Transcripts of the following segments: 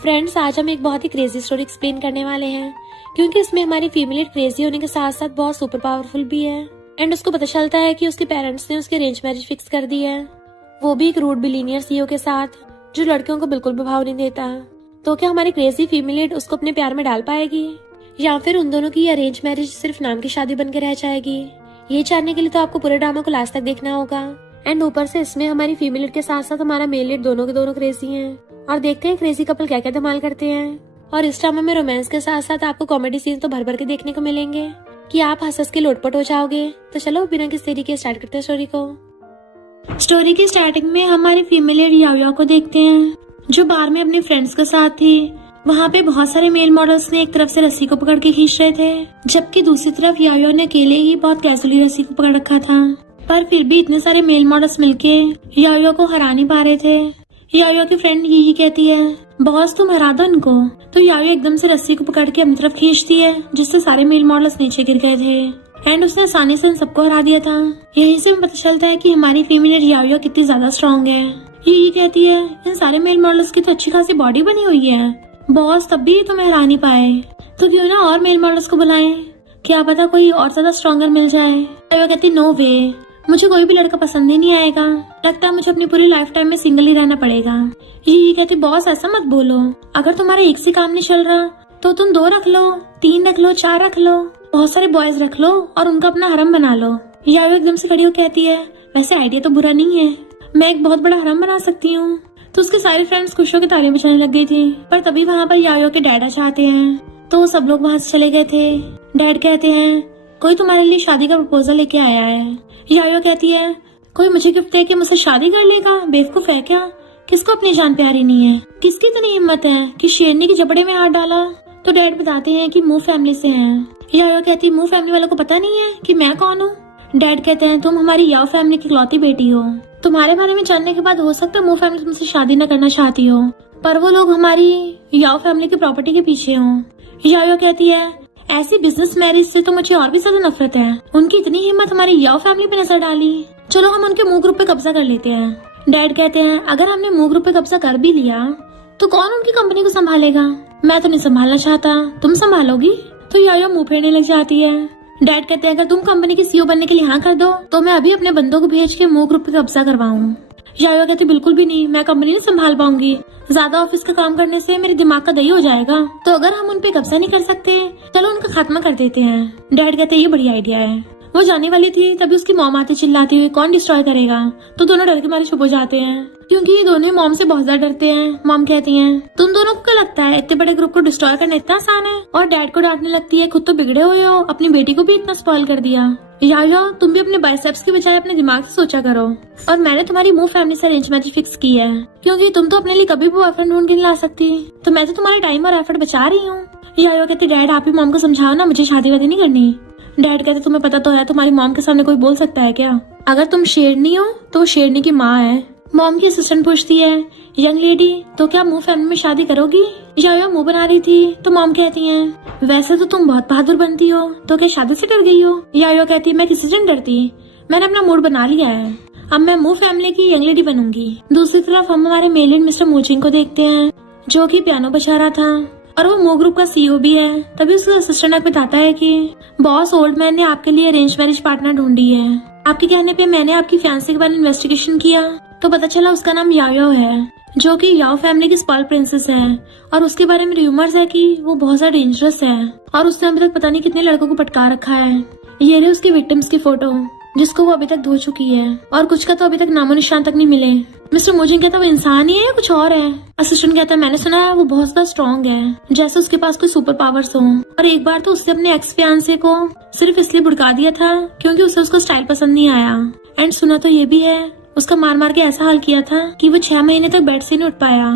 Friends, आज हम एक बहुत ही क्रेजी स्टोरी एक्सप्लेन करने वाले हैं, क्योंकि इसमें हमारी फीमेल क्रेजी होने के साथ साथ बहुत सुपर पावरफुल भी है। एंड उसको पता चलता है कि उसके पेरेंट्स ने उसकी अरेंज मैरिज फिक्स कर दी है, वो भी एक रूड बिलीनियर सीईओ के साथ, जो लड़कियों को बिल्कुल भी भाव नहीं देता। तो क्या हमारी क्रेजी फीमेल उसको अपने प्यार में डाल पाएगी, या फिर उन दोनों की अरेंज मैरिज सिर्फ नाम की शादी बन के रह जाएगी? ये जानने के लिए तो आपको पूरे ड्रामा को लास्ट तक देखना होगा। एंड ऊपर से इसमें हमारी फीमेल के साथ साथ हमारा मेल लीड दोनों के दोनों क्रेजी हैं, और देखते हैं क्रेजी कपल क्या क्या धमाल करते हैं। और इस ड्रामा में रोमांस के साथ साथ आपको कॉमेडी सीन तो भर भर के देखने को मिलेंगे कि आप हंस के लोटपट हो जाओगे। तो चलो बिना किसी देरी के स्टार्ट करते हैं स्टोरी को। स्टोरी की स्टार्टिंग में हमारे फीमेल याओ को देखते हैं, जो बार में अपने फ्रेंड्स के साथ थी। वहाँ पे बहुत सारे मेल मॉडल्स ने एक तरफ से रस्सी को पकड़ के खींच रहे थे, जबकि दूसरी तरफ याओ ने अकेले ही बहुत कैजुअली रस्सी को पकड़ रखा था। पर फिर भी इतने सारे मेल मॉडल्स मिलके याओ को हरा नहीं पा रहे थे। याओ की फ्रेंड यही कहती है, बॉस तुम हरा दो इनको। तो याओ एकदम से रस्सी को पकड़ के अपनी तरफ खींचती है, जिससे सारे मेल मॉडल्स नीचे गिर गए थे। एंड उसने आसानी से इन सबको हरा दिया था। यहीं से पता चलता है कि हमारी फीमेल याओ कितनी ज्यादा स्ट्रॉन्ग है। यही कहती है, इन सारे मेल मॉडल्स की तो अच्छी खासी बॉडी बनी हुई है, बॉस तब भी तुम्हें हरा नहीं पाए, तो क्यों ना और मेल मॉडल्स को बुलाएं, क्या पता कोई और ज्यादा स्ट्रॉन्गर मिल जाए। याओ कहती, नो वे, मुझे कोई भी लड़का पसंद ही नहीं आएगा, लगता है मुझे अपनी पूरी लाइफ टाइम में सिंगल ही रहना पड़ेगा। ये कहती, बॉस ऐसा मत बोलो, अगर तुम्हारा एक से काम नहीं चल रहा तो तुम 2 रख लो, 3 रख लो, 4 रख लो, बहुत सारे बॉयज रख लो और उनका अपना हरम बना लो। याओ एकदम से खड़ी हो कहती है, वैसे आइडिया तो बुरा नहीं है, मैं एक बहुत बड़ा हरम बना सकती हूँ। तो उसके सारे फ्रेंड्स खुश होकर तालियां बजाने लग गई थी। पर तभी वहाँ पर याओ के डैड चाहते हैं, तो सब लोग वहाँ से चले गए थे। डैड कहते हैं, कोई तुम्हारे लिए शादी का प्रपोजल लेके आया है। याओ कहती है, कोई मुझे गिफ्ट दे के मुझसे शादी कर लेगा, बेवकूफ है क्या? किसको अपनी जान प्यारी नहीं है? किसकी इतनी हिम्मत है कि शेरनी के जबड़े में हाथ डाला? तो डैड बताते हैं कि मूव फैमिली से हैं। याओ कहती है, मूव फैमिली वालों को पता नहीं है कि मैं कौन हूँ? डैड कहते हैं, तुम हमारी याओ फैमिली की इकलौती बेटी हो, तुम्हारे बारे में जानने के बाद हो सकता है मूव फैमिली तुमसे शादी न करना चाहती हो, पर वो लोग हमारी याओ फैमिली की प्रॉपर्टी के पीछे हो। याओ कहती है, ऐसी बिजनेस मैरिज से तो मुझे और भी ज्यादा नफरत है, उनकी इतनी हिम्मत हमारी याओ फैमिली पे नजर डाली, चलो हम उनके मूव ग्रुप पे कब्जा कर लेते हैं। डैड कहते हैं, अगर हमने मूव ग्रुप पे कब्जा कर भी लिया तो कौन उनकी कंपनी को संभालेगा? मैं तो नहीं संभालना चाहता, तुम संभालोगी? तो याओ मुंह फेरने लग जाती है। डैड कहते हैं, अगर तुम कंपनी की सीईओ बनने के लिए हाँ कर दो तो मैं अभी अपने बंदों को भेज के मूव ग्रुप पे कब्जा करवाऊँ। याओ कहती, बिल्कुल भी नहीं, मैं कंपनी नहीं संभाल पाऊंगी, ज्यादा ऑफिस का काम करने से मेरे दिमाग का दही हो जाएगा। तो अगर हम उन पे कब्जा नहीं कर सकते चलो उनका खात्मा कर देते हैं। डैड कहते हैं, ये बढ़िया आइडिया है। वो जाने वाली थी तभी उसकी मॉम आती चिल्लाती हुई, कौन डिस्ट्रॉय करेगा? तो दोनों डर के मारे चुप हो जाते हैं, क्योंकि ये दोनों मॉम से बहुत ज्यादा डरते हैं। मॉम कहती हैं, तुम दोनों को क्या लगता है इतने बड़े ग्रुप को डिस्ट्रॉय करना इतना आसान है? और डैड को डांटने लगती है, खुद तो बिगड़े हुए हो, अपनी बेटी को भी इतना स्पॉइल कर दिया। याओ तुम भी अपने बाइसेप्स की बजाय अपने दिमाग से सोचा करो, और मैंने तुम्हारी मूव फैमिली से अरेंज मैरिज फिक्स की है, क्योंकि तुम तो अपने लिए कभी भी बॉयफ्रेंड ढूंढ के नहीं ला सकती, तो मैं तो तुम्हारा टाइम और एफर्ट बचा रही हूँ। याओ कहती, डैड आप ही मॉम को समझाओ ना, मुझे शादी वादी नहीं करनी। डैड कहते, तुम्हें पता तो है तुम्हारी मॉम के सामने कोई बोल सकता है क्या? अगर तुम शेरनी हो तो शेरनी की माँ है। मॉम की असिस्टेंट पूछती है, यंग लेडी तो क्या मूव फैमिली में शादी करोगी? याओ मुंह बना रही थी तो मॉम कहती हैं, वैसे तो तुम बहुत बहादुर बनती हो, तो क्या शादी से डर गई हो? याओ कहती है, मैं किसी से नहीं डरती, मैंने अपना मूड बना लिया है, अब मैं मूव फैमिली की यंग लेडी बनूंगी। दूसरी तरफ हम हमारे मेल लीड मिस्टर मूचिंग को देखते हैं, जो कि पियानो बजा रहा था, और वो मूव ग्रुप का सीईओ भी है। तभी उसका असिस्टेंट बताता है कि बॉस ओल्ड मैन ने आपके लिए अरेंज मैरिज पार्टनर ढूंढी है। आपके कहने पे मैंने आपकी फियांसे के बारे में इन्वेस्टिगेशन किया तो पता चला उसका नाम याओ है, जो कि याओ फैमिली की स्पॉइल प्रिंसेस है, और उसके बारे में रूमर्स है कि वो बहुत ज्यादा डेंजरस है, और उसने अभी तक पता नहीं कितने लड़कों को पटका रखा है। ये रही उसकी विक्टिम्स की फोटो, जिसको वो अभी तक धो चुकी है, और कुछ का तो अभी तक नामो निशान तक नहीं मिले। मिस्टर मूचिंग कहता, वो इंसान ही है या कुछ और है? असिस्टेंट कहता है, मैंने सुना है वो बहुत ज्यादा स्ट्रॉन्ग है, जैसे उसके पास कोई सुपर पावर्स हो, और एक बार तो उसने अपने एक्स फियांसे को सिर्फ इसलिए भड़का दिया था क्योंकि उसे उसका स्टाइल पसंद नहीं आया। एंड सुना तो ये भी है उसका मार मार के ऐसा हाल किया था कि वो 6 महीने तक बेड से नहीं उठ पाया।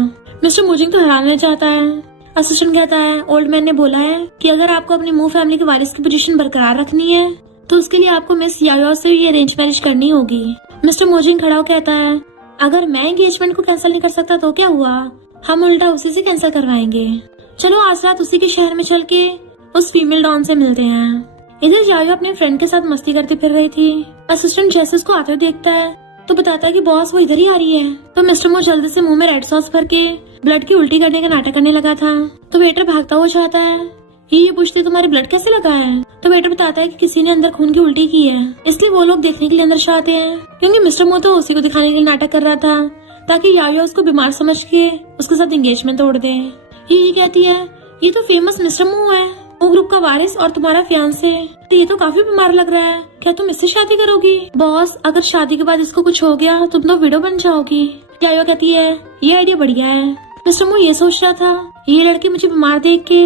मिस्टर मूचिंग तो हैरान रह जाता है। असिस्टेंट कहता है, ओल्ड मैन ने बोला है कि अगर आपको अपनी मूव फैमिली के वारिस की पोजीशन बरकरार रखनी है तो उसके लिए आपको मिस याओ से ये अरेंज मैरिज करनी होगी। मिस्टर मूचिंग खड़ा होकर कहता है, अगर मैं एंगेजमेंट को कैंसिल नहीं कर सकता तो क्या हुआ, हम उल्टा उसी से कैंसिल करवाएंगे। चलो आज रात उसी के शहर में चल के उस फीमेल डॉन से मिलते हैं। इधर याओ अपने फ्रेंड के साथ मस्ती करती फिर रही थी। असिस्टेंट जैसे उसको आते हुए देखता है तो बताता है कि बॉस वो इधर ही आ रही है। तो मिस्टर मो जल्दी से मुंह में रेड सॉस भर के ब्लड की उल्टी करने का नाटक करने लगा था। तो वेटर भागता हुआ जाता है, ये पूछते तुम्हारे ब्लड कैसे लगा है। तो वेटर बताता है कि किसी ने अंदर खून की उल्टी की है, इसलिए वो लोग देखने के लिए अंदर आते हैं, क्योंकि मिस्टर मो तो उसी को दिखाने के लिए नाटक कर रहा था ताकि यायो उसको बीमार समझ के उसके साथ एंगेजमेंट तोड़ दे। ये कहती है ये तो फेमस मिस्टर मो है, वो ग्रुप का वारिस और तुम्हारा फियांसे। ये तो काफी बीमार लग रहा है, क्या तुम इससे शादी करोगी? बॉस अगर शादी के बाद इसको कुछ हो गया तुम तो विडो बन जाओगी। यायो कहती है ये आइडिया बढ़िया है। मिस्टर मो ये सोच रहा था ये लड़की मुझे बीमार देख के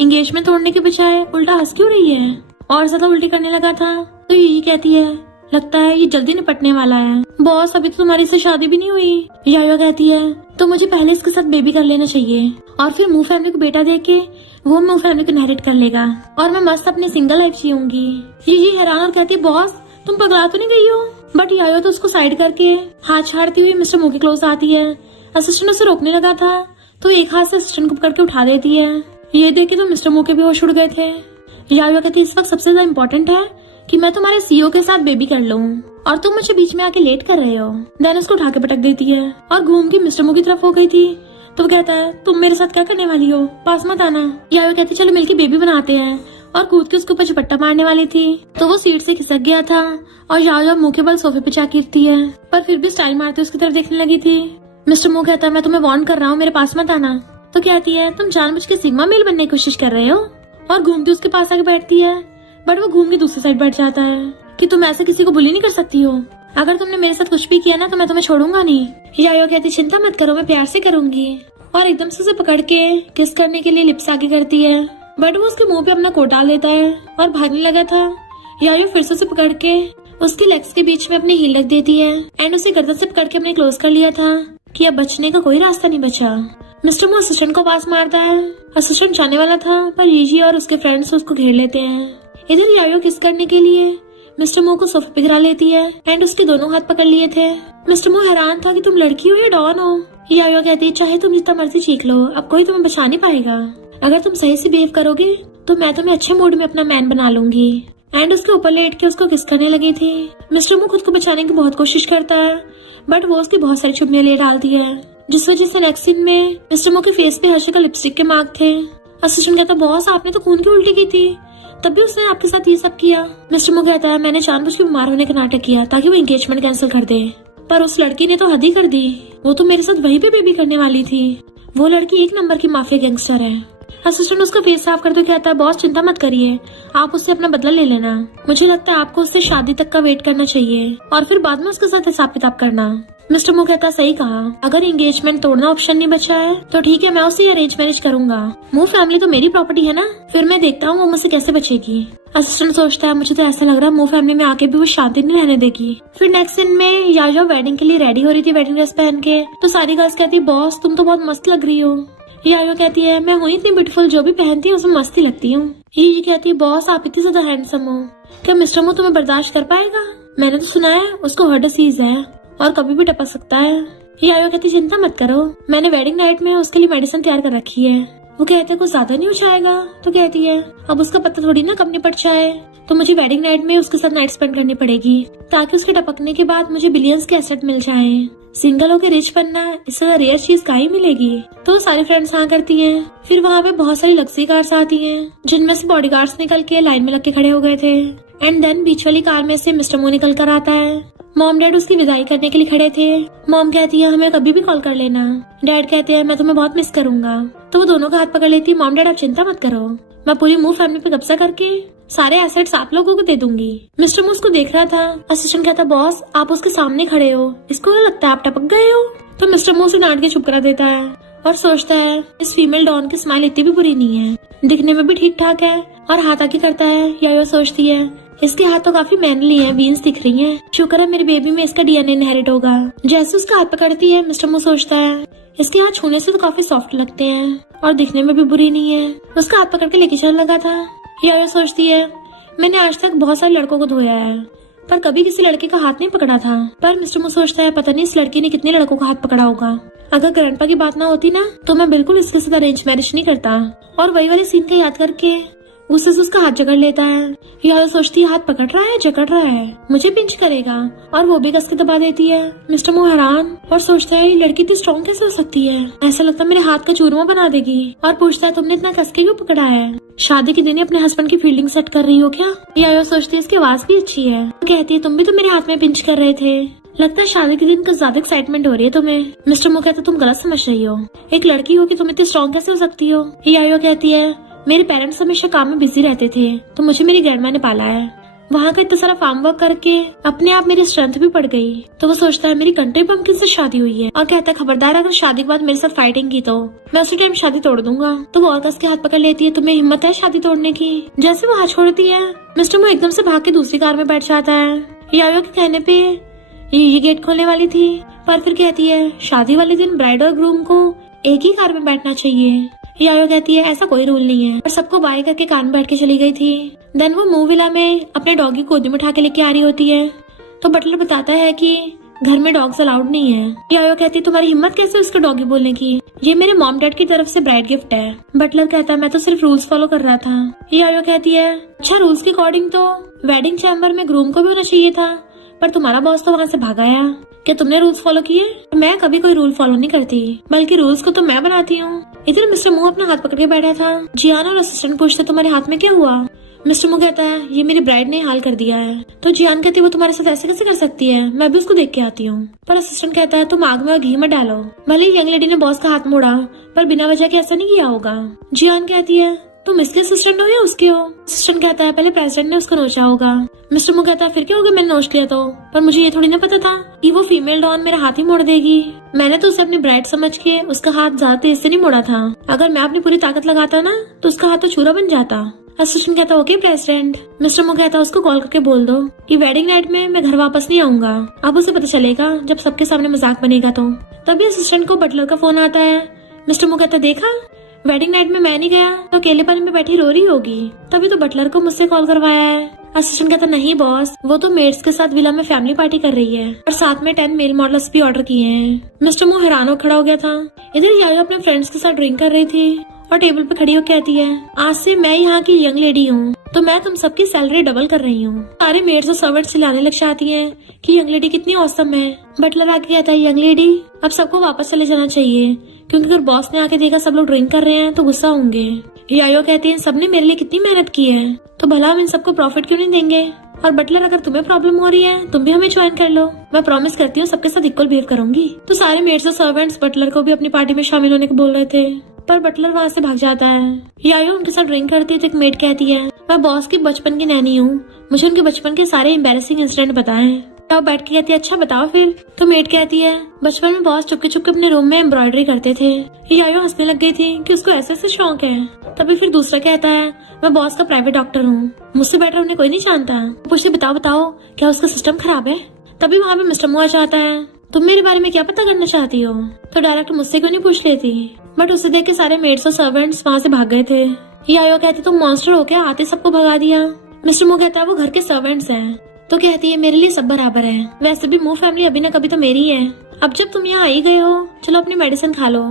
एंगेजमेंट तोड़ने के बजाय उल्टा हंस क्यों रही है, और ज्यादा उल्टी करने लगा था। तो ये कहती है लगता है ये जल्दी निपटने वाला है। बॉस अभी तो तुम्हारी से शादी भी नहीं हुई। यायो कहती है तो मुझे पहले इसके साथ बेबी कर लेना चाहिए और फिर मू फैमिली को बेटा दे के वो मू फैमिली को इनहेरिट कर लेगा और मैं मस्त अपनी सिंगल लाइफ जीऊंगी। ये हैरान और कहती है बॉस तुम पगला तो नहीं गई हो। बट यायो तो उसको साइड करके हाथ छाड़ती हुई मिस्टर मू के क्लोज आती है। असिस्टेंट उसे रोकने लगा था तो एक हाथ से असिस्टेंट को पकड़ के उठा देती है। ये देख के तो मिस्टर मू के भी होश उड़ गए थे। यायो कहती है इस वक्त सबसे ज्यादा इम्पोर्टेंट है कि मैं तुम्हारे सीईओ के साथ बेबी कर लूं और तुम मुझे बीच में आके लेट कर रहे हो। देन उसको उठा के पटक देती है और घूम के मिस्टर मू की तरफ हो गई थी। तो वो कहता है तुम मेरे साथ क्या करने वाली हो, पास मत आना। यायो कहती चलो मिलके बेबी बनाते हैं और कूद के उसके ऊपर झपट्टा मारने वाली थी तो वो सीट से खिसक गया था और यायो मुंह के बल सोफे पे जा गिरती है, पर फिर भी स्टाइल मारते उसकी तरफ देखने लगी थी। मिस्टर मू कहता है मैं तुम्हें वार्न कर रहा हूँ, मेरे पास मत आना। तो कहती है तुम जानबूझ के सिग्मा मेल बनने की कोशिश कर रहे हो, और घूमती उसके पास आके बैठती है। बट वो घूम के दूसरी साइड बैठ जाता है कि तुम ऐसे किसी को बुली नहीं कर सकती हो, अगर तुमने मेरे साथ कुछ भी किया ना तो मैं तुम्हें छोड़ूंगा नहीं। यायो कहती चिंता मत करो मैं प्यार से करूंगी, और एकदम से उसे पकड़ के किस करने के लिए लिप्स आगे करती है। बट वो उसके मुंह पे अपना कोट डाल देता है और भागने लगा था। यायो फिर से उसे पकड़ के उसकी लेग्स के बीच में अपनी हील रख देती है एंड उसे गर्दन से पकड़ के अपने क्लोज कर लिया था कि अब बचने का कोई रास्ता नहीं बचा। मिस्टर मो असिस्टेंट को आवाज मारता है। असिस्टेंट जाने वाला था पर लीजी और उसके फ्रेंड्स उसको घेर लेते हैं। इधर यायो किस करने के लिए मिस्टर मो को सोफे पे गिरा लेती है एंड उसके दोनों हाथ पकड़ लिए थे। मिस्टर मो हैरान था कि तुम लड़की हो या डॉन हो। यायो कहती है चाहे तुम जितना मर्जी चीख लो, अब कोई तुम्हें बचा नहीं पाएगा। अगर तुम सही से बिहेव करोगे तो मैं तुम्हें अच्छे मूड में अपना मैन बना लूंगी। एंड उसके ऊपर लेट के उसको किस करने लगी थी। मिस्टर मो खुद को बचाने की बहुत कोशिश करता है बट वो उसकी बहुत सारी चुम्बियां ले डालती है, जिस वजह से नेक्स्ट सीन में मिस्टर मो के फेस पे हर जगह लिपस्टिक के मार्क थे। असिस्टेंट कहता बॉस आपने तो खून की उल्टी की थी, तब भी उसने आपके साथ ये सब किया। मिस्टर मो कहता है मैंने जानबूझ के बीमार होने का नाटक किया ताकि वो एंगेजमेंट कैंसिल कर दे, पर उस लड़की ने तो हद ही कर दी, वो तो मेरे साथ वहीं पे बेबी करने वाली थी। वो लड़की एक नंबर की माफिया गैंगस्टर है। असिस्टेंट उसका फेस साफ करते कहता है बॉस चिंता मत करिए, आप उससे अपना बदला ले लेना। मुझे लगता है आपको उससे शादी तक का वेट करना चाहिए और फिर बाद में उसके साथ हिसाब किताब करना। मिस्टर मो कहता सही कहा, अगर एंगेजमेंट तोड़ना ऑप्शन नहीं बचा है तो ठीक है मैं उससे अरेंज मैरिज करूंगा। मू फैमिली तो मेरी प्रॉपर्टी है ना, फिर मैं देखता हूँ वो मुझसे कैसे बचेगी। असिस्टेंट सोचता है मुझे तो ऐसा लग रहा है मू फैमिली में आके भी वो शांति नहीं रहने देगी। फिर नेक्स्ट सीन में यायो वेडिंग के लिए रेडी हो रही थी वेडिंग ड्रेस पहन के, तो सारी गर्ल्स कहती है बॉस तुम तो बहुत मस्त लग रही हो। यायो कहती है मैं हूँ इतनी ब्यूटीफुल, जो भी पहनती है उसमें मस्ती लगती हूँ। ये कहती है बॉस आप इतनी ज्यादा हैंडसम हो, क्या मिस्टर मो तुम्हें बर्दाश्त कर पाएगा? मैंने तो सुना है उसको हार्ट डिसीज है और कभी भी टपक सकता है। यायो कहती चिंता मत करो, मैंने वेडिंग नाइट में उसके लिए मेडिसिन तैयार कर रखी है। वो कहते कुछ ज्यादा नहीं हो जाएगा। तो कहती है अब उसका पता थोड़ी ना कम निपट जाए, तो मुझे वेडिंग नाइट में उसके साथ नाइट स्पेंड करनी पड़ेगी ताकि उसके टपकने के बाद मुझे बिलियंस के एसेट मिल जाए। सिंगल होकर रिच बनना इससे रेयर चीज कहीं मिलेगी। तो सारी फ्रेंड्स हाँ करती हैं। फिर वहाँ पे बहुत सारी लग्जरी कार्स आती हैं जिनमें से बॉडीगार्ड्स निकल के लाइन में लग के खड़े हो गए थे। एंड देन बीच वाली कार में से मिस्टर मो निकल कर आता है। मॉम डैड उसकी विदाई करने के लिए खड़े थे। मॉम कहती है हमें कभी भी कॉल कर लेना। डैड कहते हैं मैं तुम्हें बहुत मिस करूंगा। तो वो दोनों का हाथ पकड़ लेती है। मॉम डैड आप चिंता मत करो, मैं पूरी मू फैमिली पे कब्जा करके सारे एसेट्स आप लोगों को दे दूंगी। मिस्टर मो उसको देख रहा था। असिस्टेंट कहता बॉस आप उसके सामने खड़े हो, इसको क्या लगता है आप टपक गए हो? तो मिस्टर मो उसे डांट के चुप करा देता है और सोचता है इस फीमेल डॉन की स्माइल इतनी भी बुरी नहीं है, दिखने में भी ठीक ठाक है और हाथ आगे करता है। यायो सोचती है इसके हाथ तो काफी मैनली हैं, वीन्स दिख रही हैं, शुक्र है मेरे बेबी में इसका डीएनए इनहेरिट होगा। जैसे उसका हाथ पकड़ती है मिस्टर मो सोचता है इसके हाथ छूने से तो काफी सॉफ्ट लगते हैं और दिखने में भी बुरी नहीं है। उसका हाथ पकड़ के लेके चलने लगा था। यायो सोचती है मैंने आज तक बहुत सारे लड़कों को धोया है पर कभी किसी लड़के का हाथ नहीं पकड़ा था। पर मिस्टर मो सोचता है पता नहीं इस लड़की ने कितने लड़कों का हाथ पकड़ा होगा। अगर ग्रैंडपा की बात ना होती ना तो मैं बिल्कुल इसके साथ अरेंज मैरिज नहीं करता। और वही वाली सीन का याद करके उससे उसका हाथ जकड़ लेता है। यायो सोचती है हाथ पकड़ रहा है, जकड़ रहा है, मुझे पिंच करेगा, और वो भी कस के दबा देती है। मिस्टर मो हैरान और सोचता है ये लड़की इतनी स्ट्रॉन्ग कैसे हो सकती है, ऐसा लगता है मेरे हाथ का चूरमा बना देगी। और पूछता है तुमने इतना कस के क्यों पकड़ा है, शादी के दिन ही अपने हस्बैंड की फील्डिंग सेट कर रही हो क्या। यायो सोचती है इसकी आवाज भी अच्छी है। कहती है तुम भी तो मेरे हाथ में पिंच कर रहे थे, लगता है शादी के दिन कुछ ज्यादा एक्साइटमेंट हो रही है तुम्हें। मिस्टर मो कहता है तुम गलत समझ रही हो, एक लड़की हो कि तुम इतनी स्ट्रॉन्ग कैसे हो सकती हो। यायो कहती है मेरे पेरेंट्स हमेशा काम में बिजी रहते थे तो मुझे मेरी ग्रैंडमा ने पाला है, वहाँ का इतना सारा फार्म वर्क करके अपने आप मेरी स्ट्रेंथ भी बढ़ गई। तो वो सोचता है मेरी कंट्री पम्पकिन से शादी हुई है, और कहता है खबरदार अगर शादी के बाद मेरे साथ फाइटिंग की तो मैं उसी टाइम शादी तोड़ दूंगा। तो वो और कस के हाथ पकड़ लेती है, तुम्हें हिम्मत है शादी तोड़ने की। जैसे वो हाथ छोड़ती है मिस्टर मो एकदम से भाग के दूसरी कार में बैठ जाता है। यायो के कहने पे ये गेट खोलने वाली थी, पर फिर कहती है शादी वाले दिन ब्राइड और ग्रूम को एक ही कार में बैठना चाहिए। यायो कहती है ऐसा कोई रूल नहीं है, और सबको बाय करके कार में बैठ के चली गई थी। देन वो मूव विला में अपने डॉगी गोदी में उठा के लेके आ रही होती है, तो बटलर बताता है कि घर में डॉग्स अलाउड नहीं है। यायो कहती है तुम्हारी हिम्मत कैसे उसके डॉगी बोलने की, ये मेरे मॉम डैड की तरफ से ब्राइड गिफ्ट है। बटलर कहता है मैं तो सिर्फ रूल्स फॉलो कर रहा था। यायो कहती है अच्छा रूल्स के अकॉर्डिंग तो वेडिंग चैम्बर में ग्रूम को भी होना चाहिए था, पर तुम्हारा बॉस तो वहाँ से भाग आया, क्या तुमने रूल्स फॉलो किए। मैं कभी कोई रूल फॉलो नहीं करती, बल्कि रूल्स को तो मैं बनाती हूँ। इधर मिस्टर मो अपना हाथ पकड़ के बैठा था। जियान और असिस्टेंट पूछते तुम्हारे हाथ में क्या हुआ। मिस्टर मो कहता है ये मेरी ब्राइड ने हाल कर दिया है। तो जियान कहती है वो तुम्हारे साथ ऐसे कैसे कर सकती है, मैं भी उसको देख के आती हूँ। पर असिस्टेंट कहता है तुम आग में घी मत डालो, भले ही यंग लेडी ने बॉस का हाथ मोड़ा, पर बिना वजह के ऐसा नहीं किया होगा। जियान कहती है तुम इसके असिस्टेंट हो या उसके हो। असिस्टेंट कहता है पहले प्रेसिडेंट ने उसको नोचा होगा। मिस्टर मो कहता है फिर क्या होगा मैंने नोच लिया तो, पर मुझे ये थोड़ी ना पता था कि वो फीमेल डॉन मेरा हाथ ही मोड़ देगी। मैंने तो उसे अपनी ब्राइड समझ के उसका हाथ ज्यादा तेज से नहीं मोड़ा था, अगर मैं अपनी पूरी ताकत लगाता ना तो उसका हाथ तो चूरा बन जाता। असिस्टेंट कहता ओके प्रेसिडेंट। मिस्टर मो कहता उसको कॉल करके बोल दो कि वेडिंग नाइट में मैं घर वापस नहीं आऊंगा, अब उसे पता चलेगा जब सबके सामने मजाक बनेगा तो। तभी असिस्टेंट को बटलर का फोन आता है। मिस्टर मो कहता देखा वेडिंग नाइट में मैं नहीं गया तो अकेलेपन में बैठी रो रही होगी, तभी तो बटलर को मुझसे कॉल करवाया है। असिस्टेंट कहता नहीं बॉस, वो तो मेड्स के साथ विला में फैमिली पार्टी कर रही है, और साथ में 10 मेल मॉडल्स भी ऑर्डर किए हैं। मिस्टर मो हैरान हो खड़ा हो गया था। इधर यायो अपने फ्रेंड्स के साथ ड्रिंक कर रही थी और टेबल पे खड़ी होकर कहती है आज से मैं यहाँ की यंग लेडी हूँ, तो मैं तुम सबकी सैलरी डबल कर रही हूँ। सारे मेड्स और सर्वेंट्स चिल्लाने लग जाती हैं कि यंग लेडी कितनी औसम है। बटलर आके कहता है यंग लेडी अब सबको वापस चले जाना चाहिए, क्योंकि अगर बॉस ने आके देखा सब लोग ड्रिंक कर रहे हैं तो गुस्सा होंगे। यायो कहते हैं सबने मेरे लिए कितनी मेहनत की है, तो भला हम इन सबको प्रॉफिट क्यों नहीं देंगे। और बटलर अगर तुम्हें प्रॉब्लम हो रही है तुम भी हमें ज्वाइन कर लो, मैं प्रॉमिस करती हूँ सबके साथ इक्वल बिहेव करूंगी। तो सारे मेड्स और सर्वेंट्स बटलर को भी अपनी पार्टी में शामिल होने को बोल रहे थे, पर बटलर वहाँ से भाग जाता है। यायो उनके साथ ड्रिंक करती है तो एक मेड कहती है मैं बॉस की बचपन की नैनी हूँ, मुझे उनके बचपन के सारे एम्बैरेसिंग इंसिडेंट बताएं। तब बैठ के कहती है अच्छा बताओ फिर। तो मेड कहती है बचपन में बॉस चुपके चुपके अपने रूम में एम्ब्रॉयडरी करते थे। यायो हंसने लग गई थी कि उसको ऐसे ऐसे शौक है। तभी फिर दूसरा कहता है मैं बॉस का प्राइवेट डॉक्टर हूँ, मुझसे बेटर उन्हें कोई नहीं जानता। पूछते बताओ बताओ क्या उसका सिस्टम खराब है। तभी वहाँ पे मिस्टर मो आ जाता है। तुम मेरे बारे में क्या पता करना चाहती हो, तो डायरेक्ट मुझसे क्यों नहीं पूछ लेती। बट उसे देख के सारे मेड्स और सर्वेंट्स वहाँ से भाग गए थे। यायो कहती तुम मॉन्स्टर हो क्या, आते सबको भगा दिया। मिस्टर मो कहता है वो घर के सर्वेंट्स हैं। तो कहती है मेरे लिए सब बराबर है, वैसे भी मो फैमिली अभी न कभी तो मेरी है। अब जब तुम यहाँ आई गए हो चलो अपनी मेडिसिन खा लो।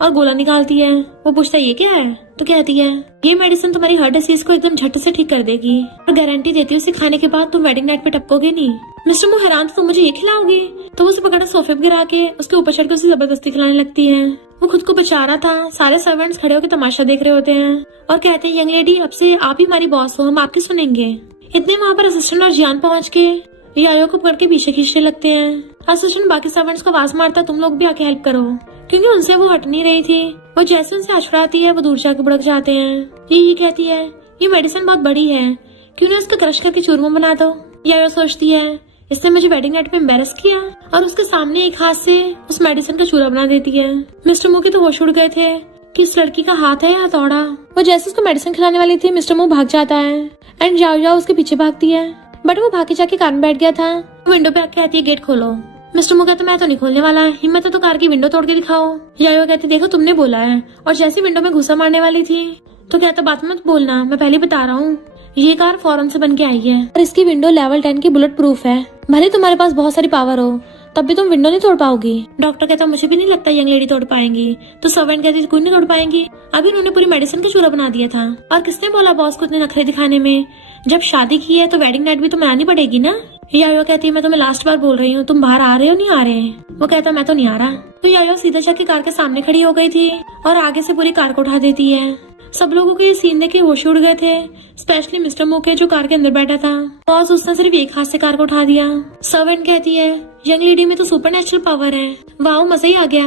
और गोला निकालती है। वो पूछता है ये क्या है, तो कहती है ये मेडिसिन तुम्हारी हर डिसीज को एकदम झट से ठीक कर देगी, और गारंटी देती है उसे खाने के बाद तुम वेडिंग नाइट पे टपकोगे नहीं। मिस्टर मो हैरान तुम मुझे ये खिलाओगे। तो वो उसे पकड़ा सोफे पे गिरा के उसके ऊपर चढ़ के उसे जबरदस्ती खिलाने लगती है। वो खुद को बचा रहा था, सारे सर्वेंट्स खड़े होकर तमाशा देख रहे होते हैं और कहते हैं यंग लेडी अब से आप ही हमारी बॉस हो, हम आपकी सुनेंगे। इतने वहाँ पर असिस्टेंट और जियान पहुँच के यायो को पकड़ के पीछे खींचने लगते हैं। असिस्टेंट बाकी सर्वेंट्स को आवाज मारता तुम लोग भी आके हेल्प करो, क्योंकि उनसे वो हट नहीं रही थी। वो जैसे उनसे अछड़ाती है वो दूर जाके बुड़क जाते हैं। ये कहती है ये मेडिसिन बहुत बड़ी है, क्यों ना इसको क्रश करके चूरमा बना दो। यायो सोचती है इसने मुझे वेडिंग नाइट पे एम्बैरस किया, और उसके सामने एक हाथ से उस मेडिसिन का चूरा बना देती है। मिस्टर मो के तो होश उड़ गए थे कि इस लड़की का हाथ है या हथौड़ा। वो जैसे उसको मेडिसिन खिलाने वाली थी मिस्टर मो भाग जाता है एंड जाओ उसके पीछे भागती है, बट वो भागे जाके कार में बैठ गया था। विंडो पे आके कहती है गेट खोलो। मिस्टर मो कहता मैं तो नहीं खोलने वाला है, हिम्मत है तो कार की विंडो तोड़ के दिखाओ। यायो कहती देखो तुमने बोला है, और जैसी विंडो में घुसा मारने वाली थी तो कहता बात मत बोलना, मैं पहले बता रहा हूँ ये कार फॉरेन से बन के आई है और इसकी विंडो लेवल 10 की बुलेट प्रूफ है। भले तुम्हारे पास बहुत सारी पावर हो तब भी तुम विंडो नहीं तोड़ पाओगी। डॉक्टर कहता मुझे भी नहीं लगता यंग लेडी तोड़ पाएंगी। तो सर्वेंट कहती कोई नहीं तोड़ पाएंगी, अभी उन्होंने पूरी मेडिसिन का चूरा बना दिया था। और किसने बोला बॉस को इतने नखरे दिखाने में? जब शादी की है तो वेडिंग नाइट भी तो मनानी पड़ेगी ना। यायो कहती है मैं तुम्हें लास्ट बार बोल रही हूँ, तुम बाहर आ रहे हो नहीं आ रहे? वो कहता मैं तो नहीं आ रहा। तो यायो सीधा जाके कार के सामने खड़ी हो गई थी और आगे से पूरी कार को उठा देती है। सब लोगों को ये सीन देख के होश उड़ गए थे, स्पेशली मिस्टर मोके जो कार के अंदर बैठा था। बॉस उसने सिर्फ एक हाथ से कार को उठा दिया। सर्वेंट कहती है यंग लेडी में तो सुपर नेचुरल पावर है, वाह मजा ही आ गया।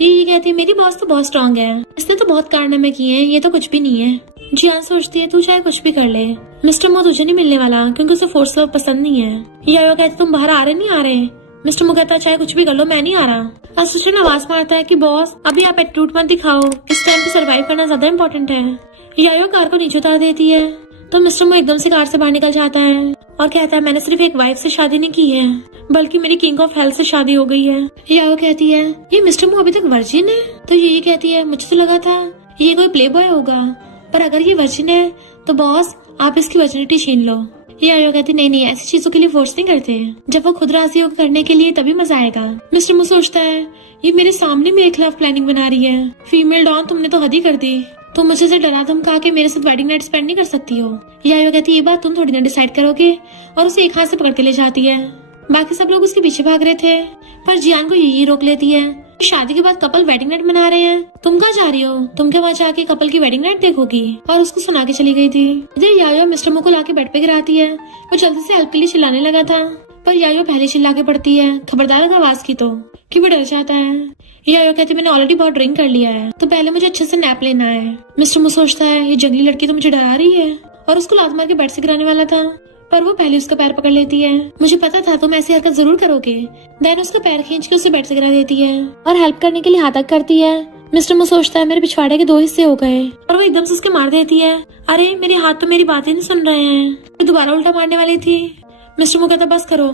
ये कहती है मेरी बॉस तो बहुत स्ट्रॉन्ग है, इसने तो बहुत कारनामे किए हैं, ये तो कुछ भी नहीं है। जियान सोचती है तू चाहे कुछ भी कर ले, मिस्टर मो तुझे नहीं मिलने वाला क्योंकि उसे फोर्स लव पसंद नहीं है। यायो कहती तुम बाहर आ रहे नहीं आ रहे? मिस्टर मो कहता चाहे कुछ भी कर लो मैं नहीं आ रहा। असिस्टेंट आवाज मारता है कि बॉस अभी आप एटीट्यूड मत दिखाओ, इस टाइम पे सरवाइव करना ज्यादा इम्पोर्टेंट है। यायो कार को नीचे उतार देती है तो मिस्टर मो एकदम से कार से बाहर निकल जाता है और कहता है मैंने सिर्फ एक वाइफ से शादी नहीं की है बल्कि मेरी किंग ऑफ हेल्थ से शादी हो गई है। यायो कहती है ये मिस्टर मो अभी तक वर्जिन है? तो यही कहती है मुझे तो लगा था ये कोई प्ले बॉय होगा, पर अगर ये वर्जिन है तो बॉस आप इसकी वर्जिनिटी छीन लो। यायो कहती नहीं ऐसी चीजों के लिए फोर्स नहीं करते, जब वो खुद राजी हो करने के लिए तभी मजा आएगा। मिस्टर मो सोचता है ये मेरे सामने मेरे खिलाफ प्लानिंग बना रही है, फीमेल डॉन तुमने तो हद ही कर दी, तुम मुझे से डरा धमका के मेरे साथ वेडिंग नाइट स्पेंड नहीं कर सकती हो। यायो कहती ये बात तुम थोड़ी ना डिसाइड करोगे और उसे एक हाथ से पकड़ के ले जाती है। बाकी सब लोग उसके पीछे भाग रहे थे पर जियान को यही रोक लेती है। शादी के बाद कपल वेडिंग नाइट मना रहे हैं, तुम कहाँ जा रही हो? तुम क्या वहाँ जाके कपल की वेडिंग नाइट देखोगी? और उसको सुना के चली गई थी। इधर यायो मिस्टर मो को लाके बेड पे गिराती है, वो जल्दी से हेल्प के लिए चिल्लाने लगा था पर यायो पहले चिल्ला के पड़ती है, खबरदार अगर आवाज की तो, कि वो डर जाता है। यायो कहती मैंने ऑलरेडी बहुत ड्रिंक कर लिया है तो पहले मुझे अच्छे से नैप लेना है। मिस्टर मो सोचता है ये जंगली लड़की तो मुझे डरा रही है और उसको लात मार के बेड से गिराने वाला था पर वो पहले उसका पैर पकड़ लेती है। मुझे पता था तुम ऐसी हरकत जरूर करोगे। देन उसका पैर खींच के उसे बेड से गिरा देती है और हेल्प करने के लिए हाथ तक करती है। मिस्टर मो सोचता है मेरे पिछवाड़े के 2 हिस्से हो गए और वो एकदम से उसके मार देती है। अरे मेरे हाथ तो मेरी बातें नहीं सुन रहे हैं, मैं दोबारा उल्टा मारने वाली थी। मिस्टर मो कहता बस करो,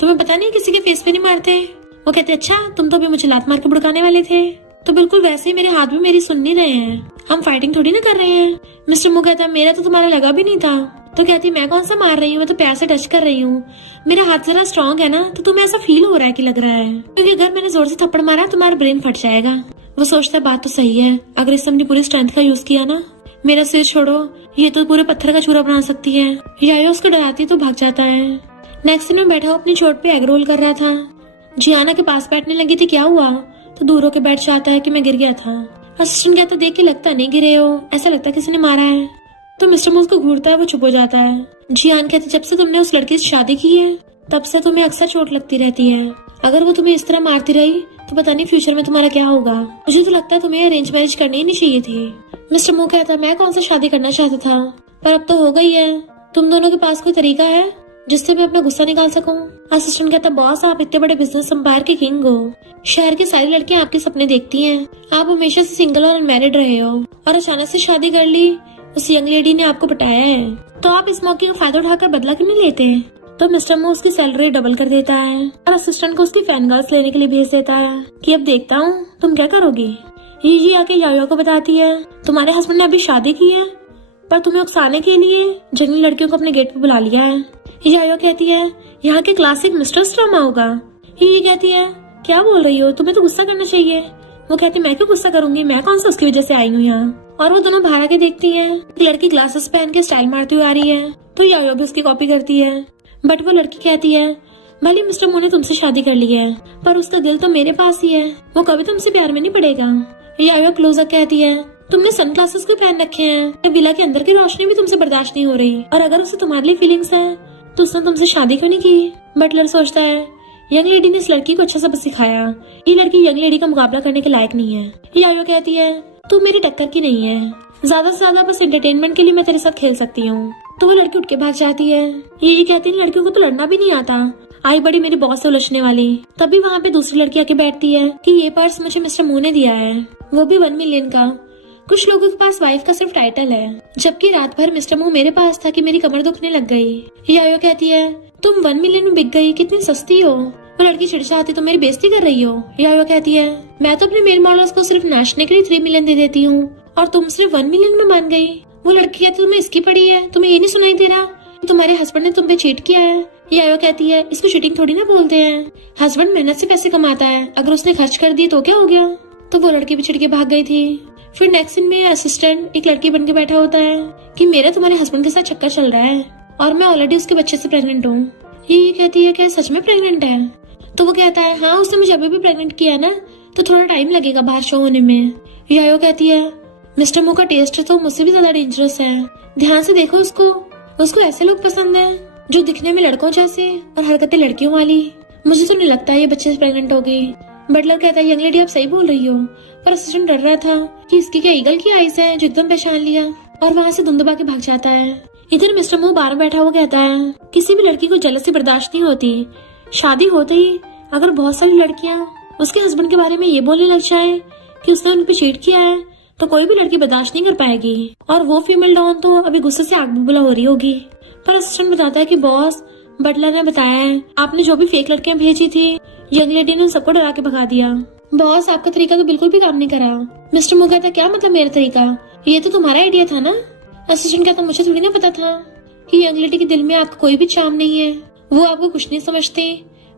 तुम्हें पता नहीं किसी के फेस पे नहीं मारते। वो कहते अच्छा तुम तो अभी मुझे लात मार के भड़काने वाले थे, तो बिल्कुल वैसे ही मेरे हाथ भी मेरी सुन नहीं रहे हैं, हम फाइटिंग थोड़ी ना कर रहे हैं। मिस्टर मो कहता मेरा तो तुम्हारा लगा भी नहीं था। तो कहती मैं कौन सा मार रही हूँ, मैं तो प्यार से टच कर रही हूँ, मेरा हाथ जरा स्ट्रॉन्ग है ना तो तुम्हें ऐसा फील हो रहा है कि लग रहा है, क्योंकि अगर मैंने जोर से थप्पड़ मारा तुम्हारा ब्रेन फट जाएगा। वो सोचता है बात तो सही है, अगर इसने अपनी पूरी स्ट्रेंथ का यूज किया ना, मेरा सिर छोड़ो ये तो पूरे पत्थर का चूरा बना सकती है। यायो उसको डराती तो भाग जाता है। नेक्स्ट दिन में बैठा अपनी चोट पे एग रोल कर रहा था। जियाना के पास बैठने लगी थी क्या हुआ, तो दूर होके बैठ जाता है कि मैं गिर गया था। असिस्टेंट कहता देख के लगता नहीं गिरे हो, ऐसा लगता है किसी ने मारा है। तो मिस्टर मो उसको घूरता है, वो चुप हो जाता है। जियान कहते जब से तुमने उस लड़की से शादी की है तब से तुम्हें अक्सर चोट लगती रहती है, अगर वो तुम्हें इस तरह मारती रही तो पता नहीं फ्यूचर में तुम्हारा क्या होगा। मुझे तो लगता है तुम्हें अरेंज मैरिज करनी ही नहीं चाहिए थी। मिस्टर मो कहता मैं कौन सा शादी करना चाहता था, पर अब तो हो गई है। तुम दोनों के पास कोई तरीका है जिससे मैं अपना गुस्सा निकाल सकूं? असिस्टेंट कहता बॉस आप इतने बड़े बिजनेस एम्पायर के किंग हो, शहर की सारी लड़कियां आपके सपने देखती हैं, आप हमेशा से सिंगल और अनमैरिड रहे हो और अचानक से शादी कर ली, उस यंग लेडी ने आपको पटाया है, तो आप इस मौके का फायदा उठाकर बदला क्यों नहीं लेते? तो मिस्टर मो उसकी सैलरी डबल कर देता है और असिस्टेंट को उसकी फैन गर्ल्स लेने के लिए भेज देता है कि अब देखता हूँ तुम क्या करोगी। ये आके यायो को बताती है तुम्हारे हस्बैंड ने अभी शादी की है पर तुम्हें उकसाने के लिए जंगली लड़कियों को अपने गेट पे बुला लिया है। यायो कहती है यहाँ के क्लासिक मिस्टर्स ड्रामा होगा। ये कहती है क्या बोल रही हो, तुम्हें तो गुस्सा करना चाहिए। वो कहती मैं क्यों गुस्सा करूंगी, मैं कौन सा उसकी वजह से आई हूँ यहाँ। और वो दोनों बाहर आके देखती हैं, लड़की ग्लासेस पहन के स्टाइल मारती हुई आ रही है, तो यायो भी उसकी कॉपी करती है। बट वो लड़की कहती है भले मिस्टर मो ने तुमसे शादी कर ली है पर उसका दिल तो मेरे पास ही है, वो कभी तुमसे प्यार में नहीं पड़ेगा। यायो क्लोजअप कहती है तुमने सन ग्लासेस क्यों पहन रखे हैं, विला के अंदर की रोशनी भी तुमसे बर्दाश्त नहीं हो रही, और अगर उसे तुम्हारे लिए फीलिंग्स है तो उसने तुमसे शादी क्यों नहीं की। बटलर सोचता है यंग लेडी ने इस लड़की को अच्छा सबक सिखाया, ये लड़की यंग लेडी का मुकाबला करने के लायक नहीं है। यायो कहती है तू मेरी टक्कर की नहीं है, ज्यादा से ज्यादा बस एंटरटेनमेंट के लिए मैं तेरे साथ खेल सकती हूँ। तो वो लड़की उठ के भाग जाती है। ये कहती है लड़कियों को तो लड़ना भी नहीं आता, आई बड़ी मेरी बॉस से उलझने वाली। तभी वहाँ पे दूसरी लड़की आके बैठती है कि ये पर्स मुझे मिस्टर मो ने दिया है, वो भी 1 मिलियन का। कुछ लोगों के पास वाइफ का सिर्फ टाइटल है, जबकि रात भर मिस्टर मो मेरे पास था कि मेरी कमर दुखने लग गई। यायो कहती है तुम 1 मिलियन में बिक गई, कितनी सस्ती हो। वो लड़की चिड़चाती तो मेरी बेइज्जती कर रही हो। यायो कहती है मैं तो अपने मेल मॉडल्स को सिर्फ नाचने के लिए 3 मिलियन दे देती हूँ और तुम सिर्फ 1 मिलियन में मान गई। वो लड़की कहती तुम्हें इसकी पड़ी है, तुम्हें ये नहीं सुनाई दे रहा तुम्हारे हस्बैंड ने तुम पे चीट किया है। यायो कहती है इसको चीटिंग थोड़ी ना बोलते हैं, हस्बैंड मेहनत से पैसे कमाता है, अगर उसने खर्च कर दिए तो क्या हो गया। तो वो लड़की भी चिढ़ के भाग गई थी। फिर नेक्स्ट सीन में असिस्टेंट एक लड़की बन के बैठा होता है कि मेरा तुम्हारे हस्बैंड के साथ चक्कर चल रहा है और मैं ऑलरेडी उसके बच्चे से प्रेग्नेंट हूँ। ये कहती है क्या सच में प्रेग्नेंट है। तो वो कहता है हाँ उसने मुझे अभी भी प्रेग्नेंट किया ना, तो थोड़ा टाइम लगेगा बाहर शो होने में। यायो कहती है मिस्टर मो का टेस्ट तो मुझसे भी ज्यादा डेंजरस है, ध्यान से देखो उसको ऐसे लोग पसंद है जो दिखने में लड़कों जैसे और हरकतें लड़कियों वाली। मुझे तो नहीं लगता ये बच्चे से प्रेग्नेंट होगी। बटलर कहता है यंग लेडी आप सही बोल रही हो, पर असिस्टेंट डर रहा था कि इसकी क्या ईगल की आइज है जो एकदम पहचान लिया और वहाँ से धुंधबा के भाग जाता है। इधर मिस्टर मो बाहर बैठा हुआ कहता है किसी भी लड़की को जेलसी बर्दाश्त नहीं होती, शादी होते ही अगर बहुत सारी लड़कियां उसके हस्बैंड के बारे में ये बोलने लग जाए कि उसने उन पे चीट किया है तो कोई भी लड़की बर्दाश्त नहीं कर पाएगी, और वो फीमेल डॉन तो अभी गुस्से से आग बबूला हो रही होगी। पर असिस्टेंट बताता है कि बॉस बटलर ने बताया है आपने जो भी फेक लड़कियां भेजी थी यंग लेडी ने उन सबको डरा के भगा दिया। बॉस आपका तरीका तो बिल्कुल भी काम नहीं करा। मिस्टर मो कहता क्या मतलब मेरा तरीका, ये तो तुम्हारा आइडिया था ना। असिस्टेंट कहता मुझे थोड़ी ना पता था कि यंग लेडी के दिल में आपका कोई भी चार्म नहीं है, वो आपको कुछ नहीं समझते।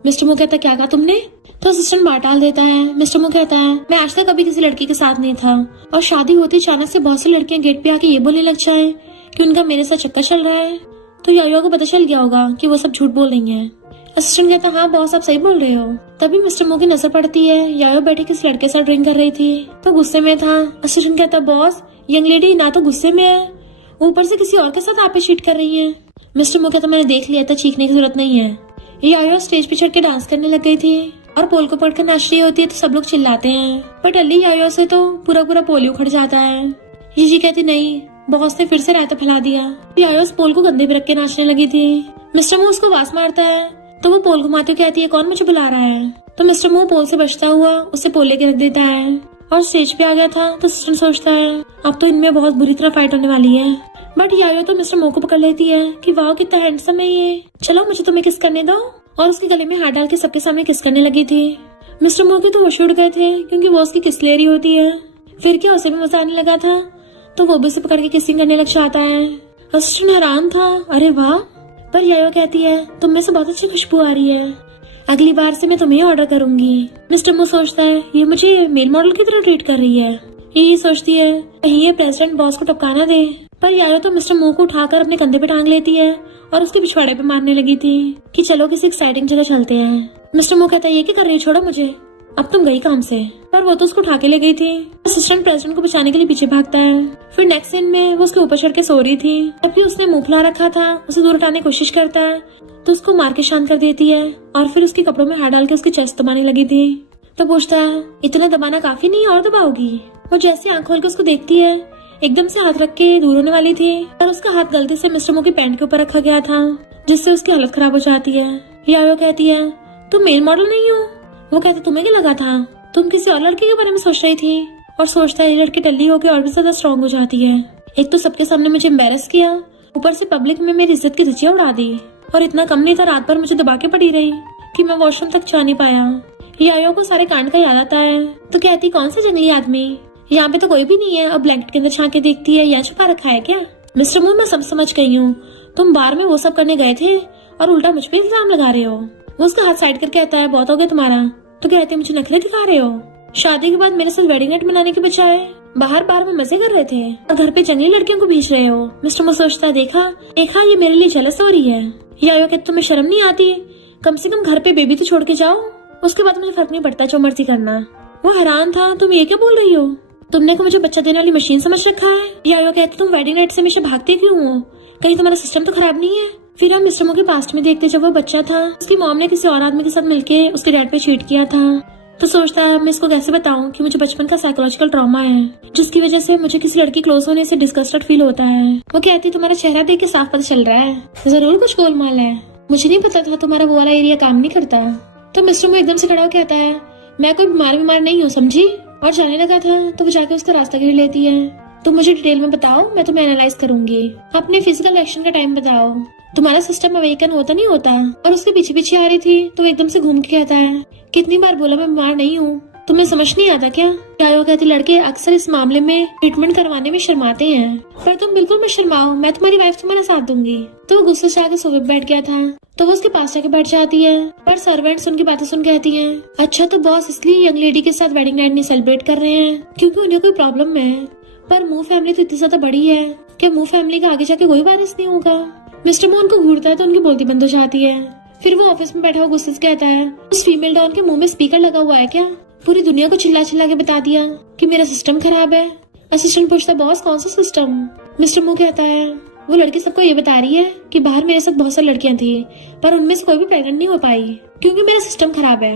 मिस्टर मो कहता क्या कहा तुमने। तो असिस्टेंट बात टाल देता है। मिस्टर मो कहता है मैं आज तक कभी किसी लड़की के साथ नहीं था और शादी होती अचानक से बहुत सी लड़कियां गेट पे आके ये बोलने लग जाए कि उनका मेरे साथ चक्कर चल रहा है, तो यायो को पता चल गया होगा कि वो सब झूठ बोल रही हैं। असिस्टेंट कहता हाँ बॉस आप सही बोल रहे हो। तभी मिस्टर मो की नजर पड़ती है यायो बैठे किसी लड़के साथ ड्रिंक कर रही थी तो गुस्से में था। असिस्टेंट कहता बॉस यंग लेडी ना तो गुस्से में है ऊपर से किसी और के साथ आप पे चीट कर रही है। मिस्टर मो कहता मैंने देख लिया था, चीखने की जरूरत नहीं है। यायो स्टेज पे चढ़ के डांस करने लग गई थी और पोल को पकड़कर नाच रही होती है तो सब लोग चिल्लाते हैं, पर टल्ली यायो से तो पूरा पोल उखड़ जाता है। यीजी कहती नहीं बॉस ने फिर से रायता फैला दिया। यायो उस पोल को कंधे पे रख के नाचने लगी थी। मिस्टर मो उसको वास मारता है तो वो पोल घुमाते हुए कहती है कौन मुझे बुला रहा है। तो मिस्टर मो पोल से बचता हुआ उसे पोल लेके रख देता है और स्टेज पे आ गया था। तो असिस्टेंट सोचता है अब तो इनमें बहुत बुरी तरह फाइट होने वाली है, बट यायो तो मिस्टर मो को पकड़ लेती है कि वाह कितना हैंडसम है ये, चलो मुझे तुम्हें किस करने दो, और उसके गले में हाथ डाल के सबके सामने किस करने लगी थी। मिस्टर मो के तो होश उड़ गए थे क्योंकि वो उसकी किस ले रही होती है। फिर क्या उसे भी मजा आने लगा था तो वो भी उसे पकड़ के किसिंग करने लग जाता है। असिस्टेंट हैरान था अरे वाह, पर यायो कहती है तुम में से बहुत अच्छी खुशबू आ रही है, अगली बार से मैं तुम्हें ऑर्डर करूंगी। मिस्टर मो सोचता है ये मुझे मेल मॉडल की तरह ट्रीट कर रही है। यही सोचती है कहीं ये प्रेसिडेंट बॉस को टपकाना दे, पर यायो तो मिस्टर मो को उठाकर अपने कंधे पे टांग लेती है और उसके पिछवाड़े पे मारने लगी थी कि चलो किसी एक्साइटिंग जगह चलते हैं। मिस्टर मो कहता है ये क्या कर रही है, छोड़ो मुझे, अब तुम गई काम से, पर वो तो उसको उठा के ले गई थी। असिस्टेंट प्रेसिडेंट को बचाने के लिए पीछे भागता है। फिर नेक्स्ट सीन में वो उसके ऊपर चढ़ के सो रही थी, तभी उसने मुंह फुला रखा था, उसे दूर हटाने की कोशिश करता है तो उसको मार के शांत कर देती है और फिर उसके कपड़ों में हाथ डाल के उसकी चेस्ट दबाने लगी थी। तो पूछता है इतना दबाना काफी नहीं और दबाओगी। वो जैसे आंख खोल के उसको देखती है एकदम से हाथ रख के दूर होने वाली थी और उसका हाथ गलती से मिस्टर मो की पैंट के ऊपर रखा गया था जिससे उसकी हालत खराब हो जाती है। यायो कहती है तुम मेल मॉडल नहीं हो। वो कहता तुम्हें क्या लगा था, तुम किसी और लड़के के बारे में सोच रही थी। और सोचता है ये लड़की टल्ली होकर और भी ज्यादा स्ट्रॉन्ग हो जाती है, एक तो सबके सामने मुझे एम्बेरस किया, ऊपर से पब्लिक में मेरी इज्जत की धज्जियां उड़ा दी, और इतना कम नहीं था रात भर मुझे दबा के पड़ी रही कि मैं वॉशरूम तक जा नहीं पाया। यायो को सारे कांड का याद आता है तो कहती कौन सा जंगली आदमी, यहाँ पे तो कोई भी नहीं है। अब ब्लैंकेट के अंदर झांक के देखती है, यहाँ छुपा रखा है क्या। मिस्टर मो मैं सब समझ गई हूँ, तुम बार में वो सब करने गए थे और उल्टा मुझ पे इल्जाम लगा रहे हो। वो उसका हाथ साइड करके कहता है बहुत हो गया तुम्हारा। तो कहते मुझे नखरे दिखा रहे हो, शादी के बाद मेरे साथ वेडिंग नाइट मनाने के बजाय बाहर बार में मजे कर रहे थे और घर पे जंगली लड़कियों को भेज रहे हो। मिस्टर मो सोचता है देखा ये मेरे लिए जलस हो रही है। यायो कहते तुम्हें शर्म नहीं आती, कम से कम घर पे बेबी तो छोड़ के जाओ, उसके बाद मुझे फर्क नहीं पड़ता जो मर्जी करना। वो हैरान था तुम ये क्या बोल रही हो, तुमने को मुझे बच्चा देने वाली मशीन समझ रखा है। यायो कहते तुम वेडिंग नाइट से हमेशा भागते क्यों हो, कहीं तुम्हारा सिस्टम तो खराब नहीं है। फिर हम मिस्टर मो के पास्ट में देखते जब वो बच्चा था उसकी मॉम ने किसी और आदमी के साथ मिलके उसके डैड पे चीट किया था। तो सोचता है मैं इसको कैसे बताऊं कि मुझे बचपन का साइकोलॉजिकल ट्रॉमा है जिसकी वजह से मुझे किसी लड़की क्लोज होने से डिस्गस्टेड फील होता है। वो कहती तुम्हारा चेहरा देख के साफ पता चल रहा है जरूर कुछ गोलमाल है, मुझे नहीं पता था तुम्हारा वो वाला एरिया काम नहीं करता। तो मिस्टर मो एकदम से खड़ा होकर कहता है मैं कोई बीमार नहीं हूँ समझी, और जाने लगा था तो वो जाके उसका रास्ता घेर लेती है। तुम मुझे डिटेल में बताओ, मैं तुम्हें एनालाइज करूंगी, अपने फिजिकल एक्शन का टाइम बताओ, तुम्हारा सिस्टम अवेकन होता नहीं होता। और उसके पीछे पीछे आ रही थी तो एकदम से घूम के कहता है कितनी बार बोला मैं बीमार नहीं हूँ, तुम्हें समझ नहीं आता क्या? यायो कहती लड़के अक्सर इस मामले में ट्रीटमेंट करवाने में शर्माते हैं, पर तुम बिल्कुल मत शर्माओ, मैं तुम्हारी वाइफ तुम्हारा साथ दूंगी। तो वो गुस्से से आके सोफे पे बैठ गया था, तो वो उसके पास जाके बैठ जाती है, पर सर्वेंट्स उनकी बातें सुन कहती हैं, अच्छा तो बॉस इसलिए यंग लेडी के साथ वेडिंग नाइट नहीं सेलिब्रेट कर रहे हैं क्योंकि उन्हें कोई प्रॉब्लम है। पर मू फैमिली तो इतनी ज्यादा बड़ी है कि मू फैमिली का आगे जाके कोई वारिस नहीं होगा। मिस्टर मू उनको घूरता है तो उनकी बोलती बंद हो जाती है। फिर वो ऑफिस में बैठा हुआ गुस्से से कहता है, उस फीमेल डॉन के मुंह में स्पीकर लगा हुआ है क्या? पूरी दुनिया को चिल्ला चिल्ला के बता दिया कि मेरा सिस्टम खराब है। असिस्टेंट पूछता, बॉस कौन सा सिस्टम? मिस्टर मू कहता है, वो लड़की सबको ये बता रही है कि बाहर मेरे साथ बहुत सारी लड़कियां थी पर उनमें से कोई भी प्रेग्नेंट नहीं हो पाई क्योंकि मेरा सिस्टम खराब है।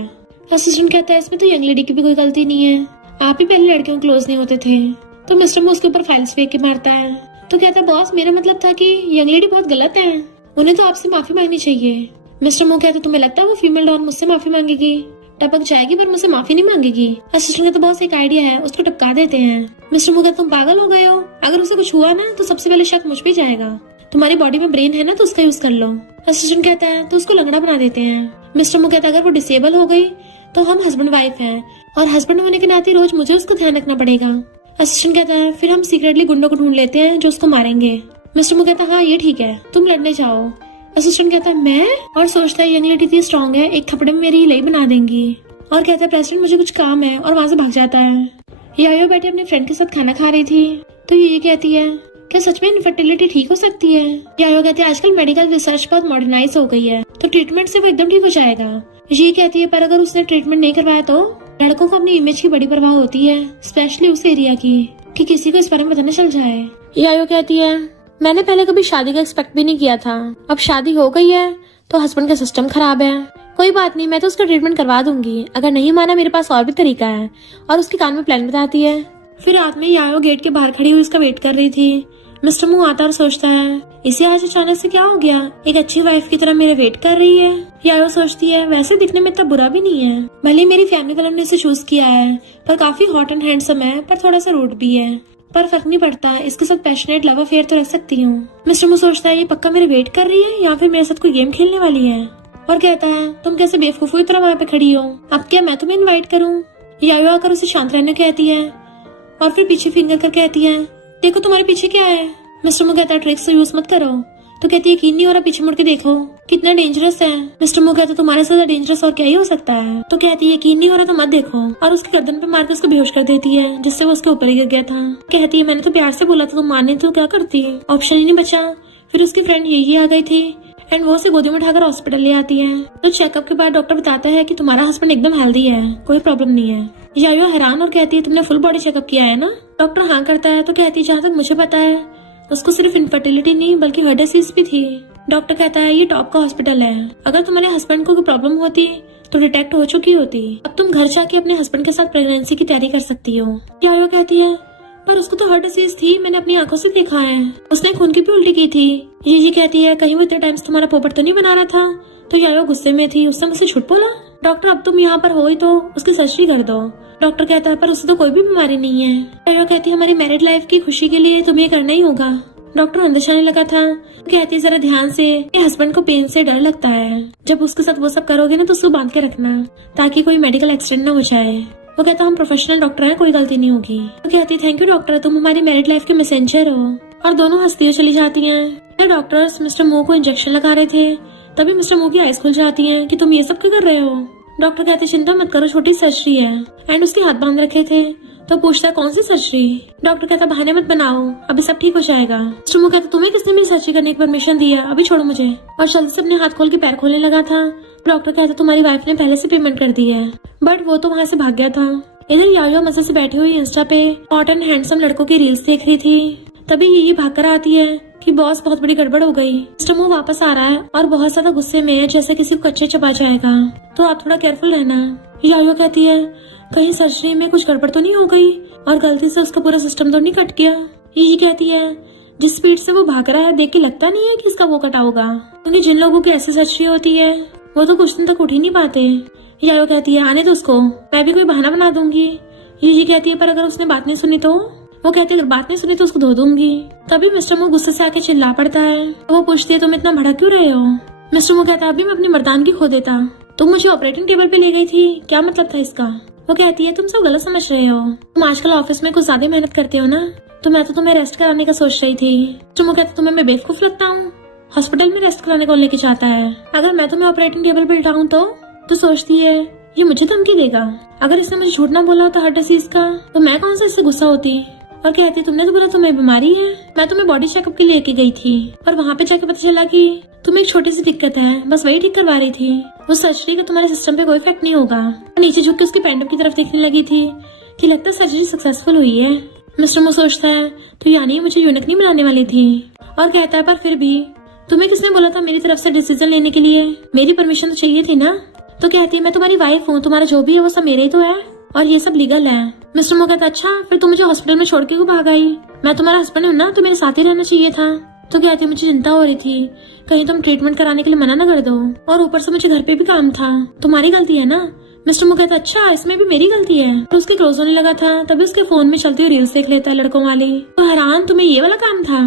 असिस्टेंट कहता है, इसमें तो यंग लेडी की भी कोई गलती नहीं है, आप ही पहले लड़कियों को क्लोज नहीं होते थे। तो मिस्टर मू उसके ऊपर फाइल्स फेंक के मारता है। तो कहता है, बॉस मेरा मतलब था कि यंग लेडी बहुत गलत है, उन्हें तो आपसे माफी मांगनी चाहिए। मिस्टर मू कहता है, तुम्हें लगता है वो फीमेल डॉन मुझसे माफी मांगेगी? टपक जाएगी पर मुझसे माफी नहीं मांगेगी। असिस्टेंट का तो बॉस एक आइडिया है, उसको टपका देते हैं। मिस्टर मू कहता, तुम पागल हो गए हो, अगर उसे कुछ हुआ ना तो सबसे पहले शक मुझ पे जाएगा, तुम्हारी बॉडी में ब्रेन है ना तो उसका यूज कर लो। असिस्टेंट कहता है, तो उसको लंगड़ा बना देते हैं। मिस्टर मू कहता है, अगर वो डिसेबल हो गई तो हम हस्बैंड वाइफ हैं और हस्बैंड होने के नाते रोज मुझे उसका ध्यान रखना पड़ेगा। असिस्टेंट कहता है, फिर हम सीक्रेटली गुंडों को ढूंढ लेते हैं जो उसको मारेंगे। मिस्टर मू कहता है, हाँ ये ठीक है, तुम लड़ने जाओ। असिस्टेंट कहता है, मैं? और सोचता है यंग लेडी इतनी स्ट्रॉन्ग है, एक थपड़े में मेरी हिलाई बना देंगी। और कहता है, प्रेसिडेंट मुझे कुछ काम है, और वहाँ से भाग जाता है। यायो बैठे अपने फ्रेंड के साथ खाना खा रही थी तो ये कहती है, क्या सच में इनफर्टिलिटी ठीक हो सकती है? यायो कहती है, आजकल मेडिकल रिसर्च बहुत मॉडर्नाइज हो गई है तो ट्रीटमेंट से वो एकदम ठीक हो जाएगा। ये कहती है, पर अगर उसने ट्रीटमेंट नहीं करवाया तो? लड़कों को अपनी इमेज की बड़ी परवाह होती है, स्पेशली उस एरिया की, कि किसी को इस बारे में पता न चल जाए। यायो कहती है, मैंने पहले कभी शादी का एक्सपेक्ट भी नहीं किया था, अब शादी हो गई है तो हस्बैंड का सिस्टम खराब है, कोई बात नहीं, मैं तो उसका ट्रीटमेंट करवा दूंगी, अगर नहीं माना मेरे पास और भी तरीका है। और उसके कान में प्लान बताती है। फिर रात में यायो गेट के बाहर खड़ी हुई उसका वेट कर रही थी। मिस्टर मू आता और सोचता है, इसे आज अचानक से क्या हो गया, एक अच्छी वाइफ की तरह मेरे वेट कर रही है। यायो सोचती है, वैसे दिखने में इतना बुरा भी नहीं है, भले मेरी फैमिली वालों ने इसे चूज किया है, पर काफी हॉट एंड हैंडसम है, पर थोड़ा सा रूड भी है, पर फर्क नहीं पड़ता, इसके साथ पैशनेट लव अफेयर तो रख सकती हूँ। मिस्टर मू सोचता है, ये पक्का मेरे वेट कर रही है या फिर मेरे साथ कोई गेम खेलने वाली है। और कहता है, तुम कैसे बेवकूफों की तरह वहाँ पे खड़ी हो, अब क्या मैं तुम्हें इनवाइट करूँ? यायो आकर उसे शांत रहने कहती है और फिर पीछे फिंगर कर कहती है, देखो तुम्हारे पीछे क्या है। मिस्टर मू कहता है, ट्रिक्स तो यूज मत करो। तो कहती है, यकीन नहीं हो रहा, पीछे मुड़ के देखो कितना डेंजरस है। मिस्टर मू कहता है, तुम्हारे से डेंजरस और क्या ही हो सकता है। तो कहती है, यकीन नहीं हो रहा तो मत देखो, और उसके गर्दन पे मार के उसको बेहोश कर देती है, जिससे वो उसके ऊपर ही गिर गया था। कहती है, मैंने तो प्यार से बोला था, तुम मानने तो क्या करती, ऑप्शन ही नहीं बचा। फिर उसकी फ्रेंड यही आ गई थी एंड वो उसे गोदी में उठाकर हॉस्पिटल ले आती है। तो चेकअप के बाद डॉक्टर बताता है कि तुम्हारा हस्बैंड एकदम हेल्दी है, कोई प्रॉब्लम नहीं है। यायो हैरान और कहती है, तुमने फुल बॉडी चेकअप किया है ना? डॉक्टर हाँ करता है। तो कहती है, जहाँ तक मुझे पता है उसको सिर्फ इनफर्टिलिटी नहीं बल्कि हार्ट डिसीज भी थी। डॉक्टर कहता है, ये टॉप का हॉस्पिटल है, अगर तुम्हारे हस्बैंड को कोई प्रॉब्लम होती तो डिटेक्ट हो चुकी होती, अब तुम घर जाके अपने हस्बैंड के साथ प्रेगनेंसी की तैयारी कर सकती हो। यायो कहती है, पर उसको तो हार्ट डिसीज थी, मैंने अपनी आंखों से देखा है, उसने खून की भी उल्टी की थी। ये कहती है, कहीं वो इतने टाइम्स तुम्हारा पोपट तो नहीं बना रहा था? तो यायो गुस्से में थी, उसने मुझसे झूठ बोला। डॉक्टर, अब तुम यहाँ पर हो ही तो उसकी सर्जरी कर दो। डॉक्टर कहता है, पर उसे तो कोई भी बीमारी नहीं है। यायो कहती है, हमारी मैरिड लाइफ की खुशी के लिए तुम्हें करना ही होगा। डॉक्टर अंदर जाने लगा था। कहती है, जरा ध्यान से, हस्बैंड को पेन से डर लगता है, जब उसके साथ वो सब करोगे ना तो उसको बांध के रखना ताकि कोई मेडिकल एक्सीडेंट ना हो जाए। वो कहता, हम प्रोफेशनल डॉक्टर हैं, कोई गलती नहीं होगी। वो कहती, थैंक यू डॉक्टर, तुम हमारी मैरिड लाइफ के मैसेंजर हो। और दोनों हंसती चली जाती हैं। डॉक्टर्स मिस्टर मू को इंजेक्शन लगा रहे थे, तभी मिस्टर मू की आइज खुल जाती हैं कि तुम ये सब क्यों कर रहे हो। डॉक्टर कहते, चिंता मत करो, छोटी सर्जरी है। एंड उसके हाथ बांध रखे थे। तो पूछता, कौन सी सर्जरी? डॉक्टर कहता, बहाने मत बनाओ, अभी सब ठीक हो जाएगा। मिस्टर मू कहता, तुम्हें किसने मेरी सर्जरी करने की परमिशन दिया, अभी छोड़ो मुझे। और जल्दी से अपने हाथ खोल के पैर खोलने लगा था। डॉक्टर कहता, तुम्हारी वाइफ ने पहले से पेमेंट कर दी है, बट वो तो वहाँ से भाग गया था। इधर यायो मजे से बैठी हुई इंस्टा पे हॉट एंड हैंडसम लड़कों की रील्स देख रही थी, तभी यही भाग कर आती है कि बॉस, बहुत बड़ी गड़बड़ हो गई। मिस्टर मू वापस आ रहा है और बहुत ज्यादा गुस्से में है, जैसे किसी को कच्चे चबा जाएगा, तो आप थोड़ा केयरफुल रहना। यायो कहती है, कहीं सर्जरी में कुछ गड़बड़ तो नहीं हो गई और गलती से उसका पूरा सिस्टम तो नहीं कट गया। यही कहती है, जिस स्पीड से वो भाग रहा है देख के लगता नहीं है कि इसका वो कटा होगा, क्योंकि जिन लोगों की ऐसी सर्जरी होती है वो तो कुछ दिन तक उठ ही नहीं पाते। यायो कहती है, आने दो उसको, मैं भी कोई बहाना बना दूंगी। यही कहती है, पर अगर उसने बात नहीं सुनी तो? वो कहती है, अगर बात नहीं सुनी तो उसको धो दूंगी। तभी मिस्टर मू गुस्से से आके चिल्ला पड़ता है। वो पूछती है, तुम इतना भड़क क्यों रहे हो? मिस्टर मू कहता है, अभी मैं अपनी मर्दानगी खो देता, तुम मुझे ऑपरेटिंग टेबल पे ले गई थी, क्या मतलब था इसका? वो कहती है तुम सब गलत समझ रहे हो, तुम आजकल ऑफिस में कुछ ज्यादा मेहनत करते हो ना, तो मैं तो तुम्हें रेस्ट कराने का सोच रही थी। वो कहती तुम्हें मैं बेवकूफ लगता हूँ, हॉस्पिटल में रेस्ट कराने को लेके जाता है। अगर मैं तुम्हें ऑपरेटिंग टेबल पे बिठाऊं तो सोचती है ये मुझे धमकी देगा। अगर इसने मुझे झूठ ना बोला तो हर डिसीज का, तो मैं कौन सा इससे गुस्सा होती। और कहती तुमने तो बोला तुम्हें बीमारी है, मैं तुम्हें बॉडी चेकअप के लिए लेके गई थी और वहाँ पे जाके पता चला कि तुम्हें एक छोटी सी दिक्कत है, बस वही ठीक करवा रही थी। वो सर्जरी का तुम्हारे सिस्टम पे कोई इफेक्ट नहीं होगा। नीचे झुक के उसके पेंडम की तरफ देखने लगी थी कि लगता है सर्जरी सक्सेसफुल हुई है। मिस्टर मो सोचता है तो यानी मुझे यूनिक नहीं बनाने वाली थी। और कहता है पर फिर भी तुम्हें किसने बोला था मेरी तरफ से डिसीजन लेने के लिए, मेरी परमिशन तो चाहिए थी ना। तो कहती है मैं तुम्हारी वाइफ हूँ, तुम्हारा जो भी है वो सब मेरे ही तो है और ये सब लीगल है। मिस्टर मो कहता अच्छा फिर तुम मुझे हॉस्पिटल में छोड़ के क्यों भाग आई, मैं तुम्हारा हस्बैंड हूँ ना, तो मेरे साथ ही रहना चाहिए था। तो कहती है मुझे चिंता हो रही थी कहीं तुम ट्रीटमेंट कराने के लिए मना न कर दो, और ऊपर से मुझे घर पे भी काम था, तुम्हारी गलती है ना। मिस्टर मो कहता अच्छा इसमें भी मेरी गलती है। तो उसके क्लोज होने लगा था तभी उसके फोन में चलती हुई रील्स देख लेता है लड़कों वाली। तो हैरान तुम्हें ये वाला काम था।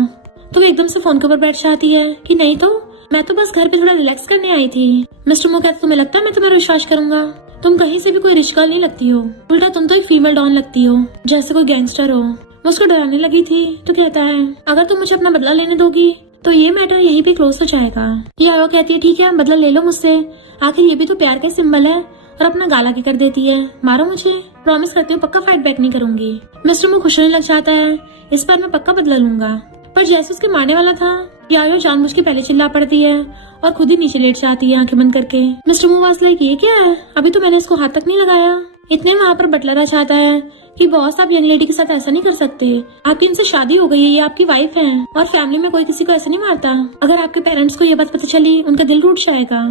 तो वो एकदम से फोन के ऊपर बैठ जाती है कि नहीं तो मैं तो बस घर पे थोड़ा रिलैक्स करने आई थी। मिस्टर मो कहता तुम्हें लगता है मैं तुम्हारा विश्वास करूंगा, तुम कहीं से भी कोई रिच गर्ल नहीं लगती हो, उल्टा तुम तो एक फीमेल डॉन लगती हो, जैसे कोई गैंगस्टर हो। वो उसको डराने लगी थी। तो कहता है अगर तुम मुझे अपना बदला लेने दोगी तो ये मैटर यहीं पे क्लोज हो जाएगा। यायो कहती है ठीक है बदला ले लो मुझसे, आखिर ये भी तो प्यार का सिंबल है। और अपना गाला के कर देती है मारो मुझे, प्रॉमिस करती हूँ पक्का फाइट बैक नहीं करूंगी। मिस्टर मो खुश होने लग जाता है इस बार मैं पक्का बदला लूंगा। पर जैसे उसके मारने वाला था यायो जानबूझ के पहले चिल्ला पड़ती है और खुद ही नीचे लेट जाती है आंखें बंद करके। मिस्टर मो वाज लाइक ये क्या है, अभी तो मैंने इसको हाथ तक नहीं लगाया। इतने वहाँ पर बटलर आ जाता है कि बॉस आप यंग लेडी के साथ ऐसा नहीं कर सकते, आपकी इनसे शादी हो गई है, ये आपकी वाइफ है और फैमिली में कोई किसी को ऐसा नहीं मारता। अगर आपके पेरेंट्स को ये बात पता चली उनका दिल टूट जाएगा।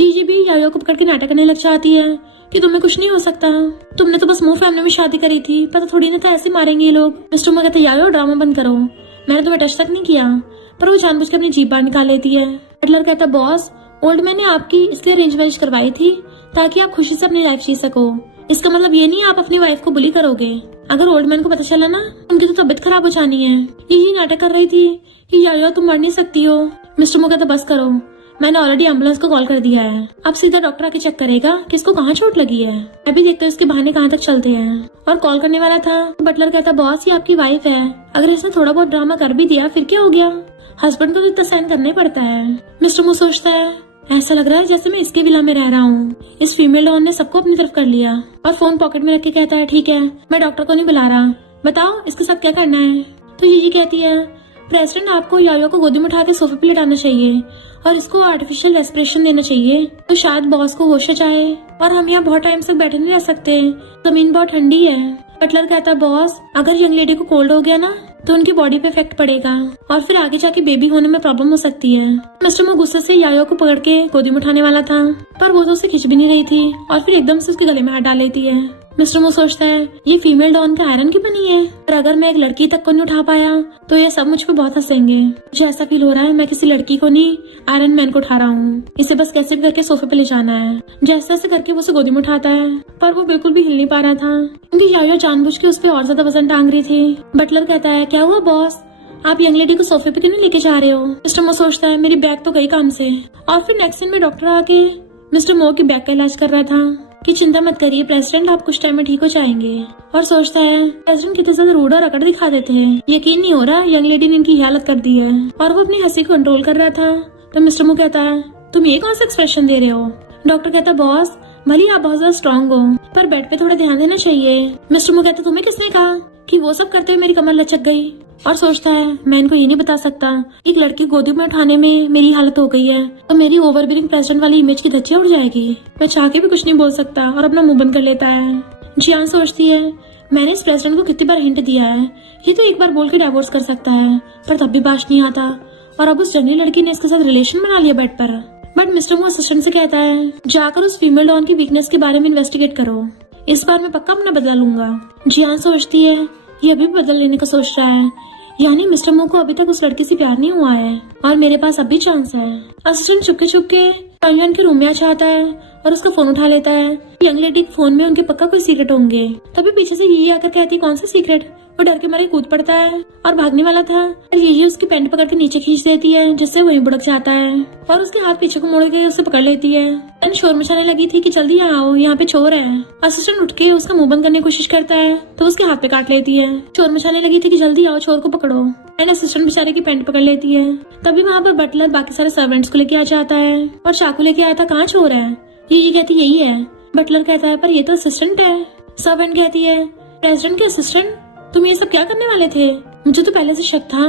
लीजी भी यायो को पकड़ के नाटक करने लग जाती है कि तुम्हें कुछ नहीं हो सकता, तुमने तो बस मुंह फैमिली में शादी करी थी, पता थोड़ी ना था ऐसे मारेंगे ये लोग। मिस्टर मो कहते यायो ड्रामा बंद करो, मैंने तुम्हें टच तक नहीं किया। पर वो जानबूझ के अपनी जीभ बाहर निकाल लेती है। बटलर कहता बॉस ओल्ड मैन ने आपकी इसलिए अरेंज मैरिज करवाई थी ताकि आप खुशी से अपनी लाइफ जी सको, इसका मतलब ये नहीं आप अपनी वाइफ को बुली करोगे। अगर ओल्ड मैन को पता चला ना उनकी तो तबीयत खराब हो जानी है। यही नाटक कर रही थी कि यायो तुम मर नहीं सकती हो। मिस्टर मो कहता बस करो, मैंने ऑलरेडी एम्बुलेंस को कॉल कर दिया है, अब सीधा डॉक्टर आके चेक करेगा कि इसको कहाँ चोट लगी है। अभी देखते हैं इसके बहाने कहाँ तक चलते हैं। और कॉल करने वाला था बटलर कहता बॉस ये आपकी वाइफ है, अगर इसने थोड़ा बहुत ड्रामा कर भी दिया फिर क्या हो गया, हस्बैंड को तो इतना सहन करना ही पड़ता है। मिस्टर मो सोचता है ऐसा लग रहा है जैसे मैं इसके विला में रह रहा हूँ। इस फीमेल डॉन ने सबको अपनी तरफ कर लिया और फोन पॉकेट में रख के कहता है ठीक है मैं डॉक्टर को नहीं बुला रहा, बताओ इसके साथ क्या करना है। तो ये कहती है प्रेसिडेंट आपको यायो को गोदी में उठा के सोफे पे लिटाना चाहिए और इसको आर्टिफिशियल रेस्पिरेशन देना चाहिए, तो शायद बॉस को होश जाए और हम यहाँ बहुत टाइम तक बैठे नहीं रह सकते, जमीन बहुत ठंडी है। बटलर कहता बॉस अगर यंग लेडी को कोल्ड हो गया ना तो उनकी बॉडी पे इफेक्ट पड़ेगा और फिर आगे जाके बेबी होने में प्रॉब्लम हो सकती है। मिस्टर मो गुस्से से यायो को पकड़ के गोदी में उठाने वाला था पर वो तो उसे खिंच भी नहीं रही थी और फिर एकदम से उसके गले में हाथ डाल लेती है। मिस्टर मो सोचता है ये फीमेल डॉन का आयरन की बनी है, पर अगर मैं एक लड़की तक को नहीं उठा पाया तो ये सब मुझ पे बहुत हंसेंगे। मुझे ऐसा फील हो रहा है मैं किसी लड़की को नहीं आयरन मैन को उठा रहा हूँ, इसे बस कैसे भी करके सोफे पे ले जाना है। जैसे ऐसे करके वो उसे गोदी में उठाता है पर वो बिल्कुल भी हिल नहीं पा रहा था क्योंकि यायो जानबूझ के उस पर और ज्यादा वजन टांग रही थी। बटलर कहता है क्या हुआ बॉस, आप यंग लेडी को सोफे पे क्यों नहीं लेके जा रहे हो। मिस्टर मो सोचता है मेरी बैग तो गई काम से। और फिर नेक्स्ट सीन में डॉक्टर आके मिस्टर मो की बैग का इलाज कर रहा था कि चिंता मत करिए प्रेसिडेंट आप कुछ टाइम में ठीक हो जाएंगे। और सोचता है प्रेसिडेंट कितने ज्यादा रूड और अकड़ दिखा देते हैं, यकीन नहीं हो रहा यंग लेडी ने इनकी हालत कर दी है। और वो अपनी हंसी को कंट्रोल कर रहा था तो मिस्टर मो कहता है तुम ये कौन सा एक्सप्रेशन दे रहे हो। डॉक्टर कहता बॉस भले आप बहुत ज्यादा स्ट्रॉन्ग हो पर बेड पे थोड़ा ध्यान देना चाहिए। मिस्टर मो कहता तुम्हें किसने कहा कि वो सब करते हुए मेरी कमर लचक गई। और सोचता है मैं इनको ये नहीं बता सकता एक लड़की गोदी में उठाने में मेरी हालत हो गई है तो मेरी ओवरबीरिंग प्रेसिडेंट वाली इमेज की धज्जियां उड़ जाएगी। मैं चाह के भी कुछ नहीं बोल सकता और अपना मुंह बंद कर लेता है। जियान सोचती है मैंने इस प्रेसिडेंट को कितनी बार हिंट दिया है, ये तो एक बार बोल के डाइवोर्स कर सकता है पर तब भी बाश नहीं आता और अब उस जंगली लड़की ने इसके साथ रिलेशन बना लिया बेड पर। बट मिस्टर मो असिस्टेंट से कहता है जाकर उस फीमेल डॉन की वीकनेस के बारे में इन्वेस्टिगेट करो, इस बार मैं पक्का अपना बदला लूंगा। जियान सोचती है ये अभी भी बदला लेने का सोच रहा है, यानी मिस्टर मो को अभी तक उस लड़की से प्यार नहीं हुआ है और मेरे पास अब भी चांस है। असिस्टेंट चुपके चुपके के रूम में आ जाता है और उसका फोन उठा लेता है। यंग लेडी के फोन में उनके पक्का कोई सीक्रेट होंगे। तभी पीछे से यही आकर कहती है, कौन सा सीक्रेट? वो डर के मारे कूद पड़ता है और भागने वाला था। यही उसकी पैंट पकड़ के नीचे खींच देती है, जिससे वहीं बुड़क जाता है और उसके हाथ पीछे को मोड़ के उसे पकड़ लेती है। एंड शोर मचाने लगी थी कि जल्दी यहाँ आओ, यहाँ पे चोर है। असिस्टेंट उठ के उसका मुंह बंद करने की कोशिश करता है तो उसके हाथ पे काट लेती है। शोर मचाने लगी थी कि जल्दी आओ, चोर को पकड़ो। एंड असिस्टेंट बेचारे की पैंट पकड़ लेती है। तभी वहाँ पर बटलर बाकी सारे सर्वेंट्स को लेके आ जाता है और चाकू लेके आया था, कहाँ चोर है? ये कहती यही है। बटलर कहता है, पर ये तो असिस्टेंट है। सर्वेंट कहती है, प्रेसिडेंट के असिस्टेंट, तुम ये सब क्या करने वाले थे? मुझे तो पहले से शक था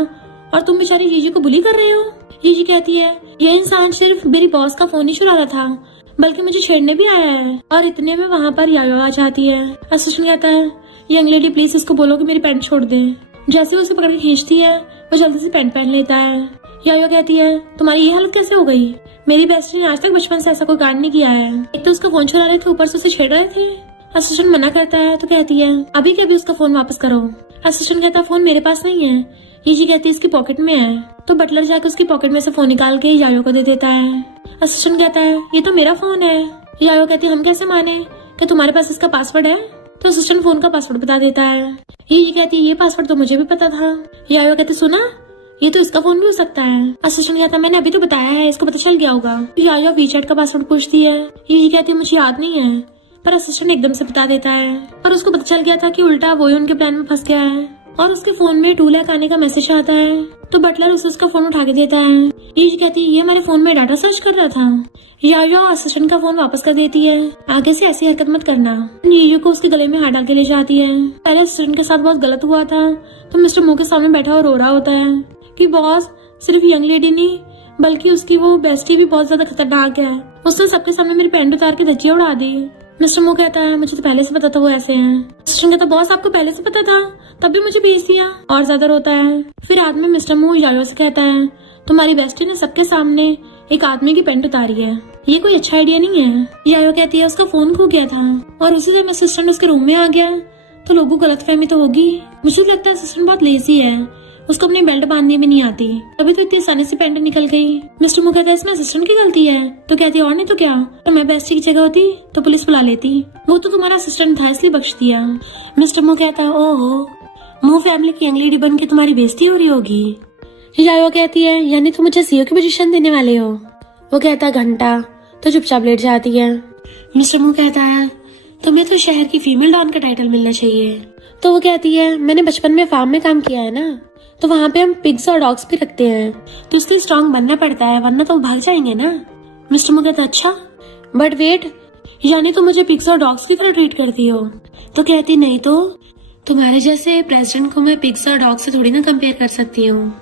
और तुम बेचारी जीजी को बुली कर रहे हो। जीजी कहती है, ये इंसान सिर्फ मेरी बॉस का फोन ही चुरा रहा था, बल्कि मुझे छेड़ने भी आया है। और इतने में वहाँ पर यायो आ जाती है। असिस्टेंट कहता है, यंग लेडी प्लीज इसको बोलो कि मेरी पैंट छोड़ दे। जैसे वो उसे पकड़ के खींचती है वो जल्दी से पैंट पहन लेता है। यायो कहती है, तुम्हारी ये हालत कैसे हो गई? मेरी बेस्ट ने आज तक बचपन से ऐसा कोई कांड नहीं किया है। एक तो उसका फोन चुरा रहे थे, ऊपर से उसे छेड़ रहे थे। असिस्टेंट मना करता है तो कहती है, अभी के अभी उसका फोन वापस करो। असिस्टेंट कहता है, फोन मेरे पास नहीं है। ये कहती है, इसकी पॉकेट में है। तो बटलर जाकर उसकी पॉकेट में से फोन निकाल के यायो को दे देता है। असिस्टेंट कहता है, ये तो मेरा फोन है। यायो कहती है, हम कैसे माने कि तुम्हारे पास इसका पासवर्ड है? तो असिस्टेंट फोन का पासवर्ड बता देता है। ये कहती है, ये पासवर्ड तो मुझे भी पता था। यायो कहती, सुना, ये तो इसका फोन भी हो सकता है। असिस्टेंट कहता है, मैंने अभी तो बताया है, इसको पता चल गया होगा। यायो वीचैट का पासवर्ड पूछती है। ये कहती है, मुझे याद नहीं है। पर असिस्टेंट एकदम से बता देता है और उसको पता चल गया था कि उल्टा वो ही उनके प्लान में फंस गया है। और उसके फोन में 2 लाख आने का मैसेज आता है तो बटलर उसे उसका फोन उठा के देता है। ये कहती है, ये हमारे फोन में डाटा सर्च कर रहा था। यायो असिस्टेंट का फोन वापस कर देती है। आगे से ऐसी हरकत मत करना। यायो को उसके गले में हाथ डाल के ले जाती है। पहले असिस्टेंट के साथ बहुत गलत हुआ था तो मिस्टर मो के सामने बैठा और रो रहा होता है कि बॉस, सिर्फ यंग लेडी नहीं बल्कि उसकी वो बेस्टी भी बहुत ज्यादा खतरनाक है। उसने सबके सामने मेरी पैंट उतार के धज्जियां उड़ा दी। मिस्टर मो कहता है, मुझे तो पहले से पता था वो ऐसे हैं। असिस्टेंट कहता, बॉस आपको पहले से पता था, तब भी मुझे भेज दिया। और ज्यादा रोता है। फिर रात में मिस्टर मो यायो से कहता है, तुम्हारी बेस्टी ने सबके सामने एक आदमी की पैंट उतारी है, ये कोई अच्छा आइडिया नहीं है। यायो कहती है, उसका फोन खो गया था और उसी टाइम असिस्टेंट उसके रूम में आ गया तो लोगों को गलतफहमी तो होगी। मुझे लगता है असिस्टेंट बहुत लेजी है, उसको अपनी बेल्ट बांधने में नहीं आती, तभी तो इतनी आसानी से पैंट निकल गई। मिस्टर मो कहता है, इसमें असिस्टेंट की गलती है। तो कहती है, और नहीं तो क्या, तो मैं बेस्टी की जगह होती तो पुलिस बुला लेती। वो तो तुम्हारा असिस्टेंट था इसलिए बख्श दिया। मिस्टर मो कहता है, ओहो, मो फैमिली की यंग लेडी बन के तुम्हारी बेइज्जती हो रही होगी। यायो कहती है, यानी तुम मुझे सीईओ की पोजीशन देने वाले हो? वो कहता है, घंटा। तो चुपचाप लेट जाती है। मिस्टर मो कहता है, तुम्हें तो शहर की फीमेल डॉन का टाइटल मिलना चाहिए। तो वो कहती है, मैंने बचपन में फार्म में काम किया है ना, तो वहाँ पे हम पिग्स और डॉग्स भी रखते हैं, तो इसलिए स्ट्रॉन्ग बनना पड़ता है, वरना तो वो भाग जाएंगे ना। मिस्टर मो कहता है, अच्छा, बट वेट, यानी तुम मुझे पिग्स और डॉग्स की तरह ट्रीट करती हो? तो कहती, नहीं तो तुम्हारे जैसे प्रेसिडेंट को मैं पिग्स और डॉग्स से थोड़ी ना कंपेयर कर सकती हूँ,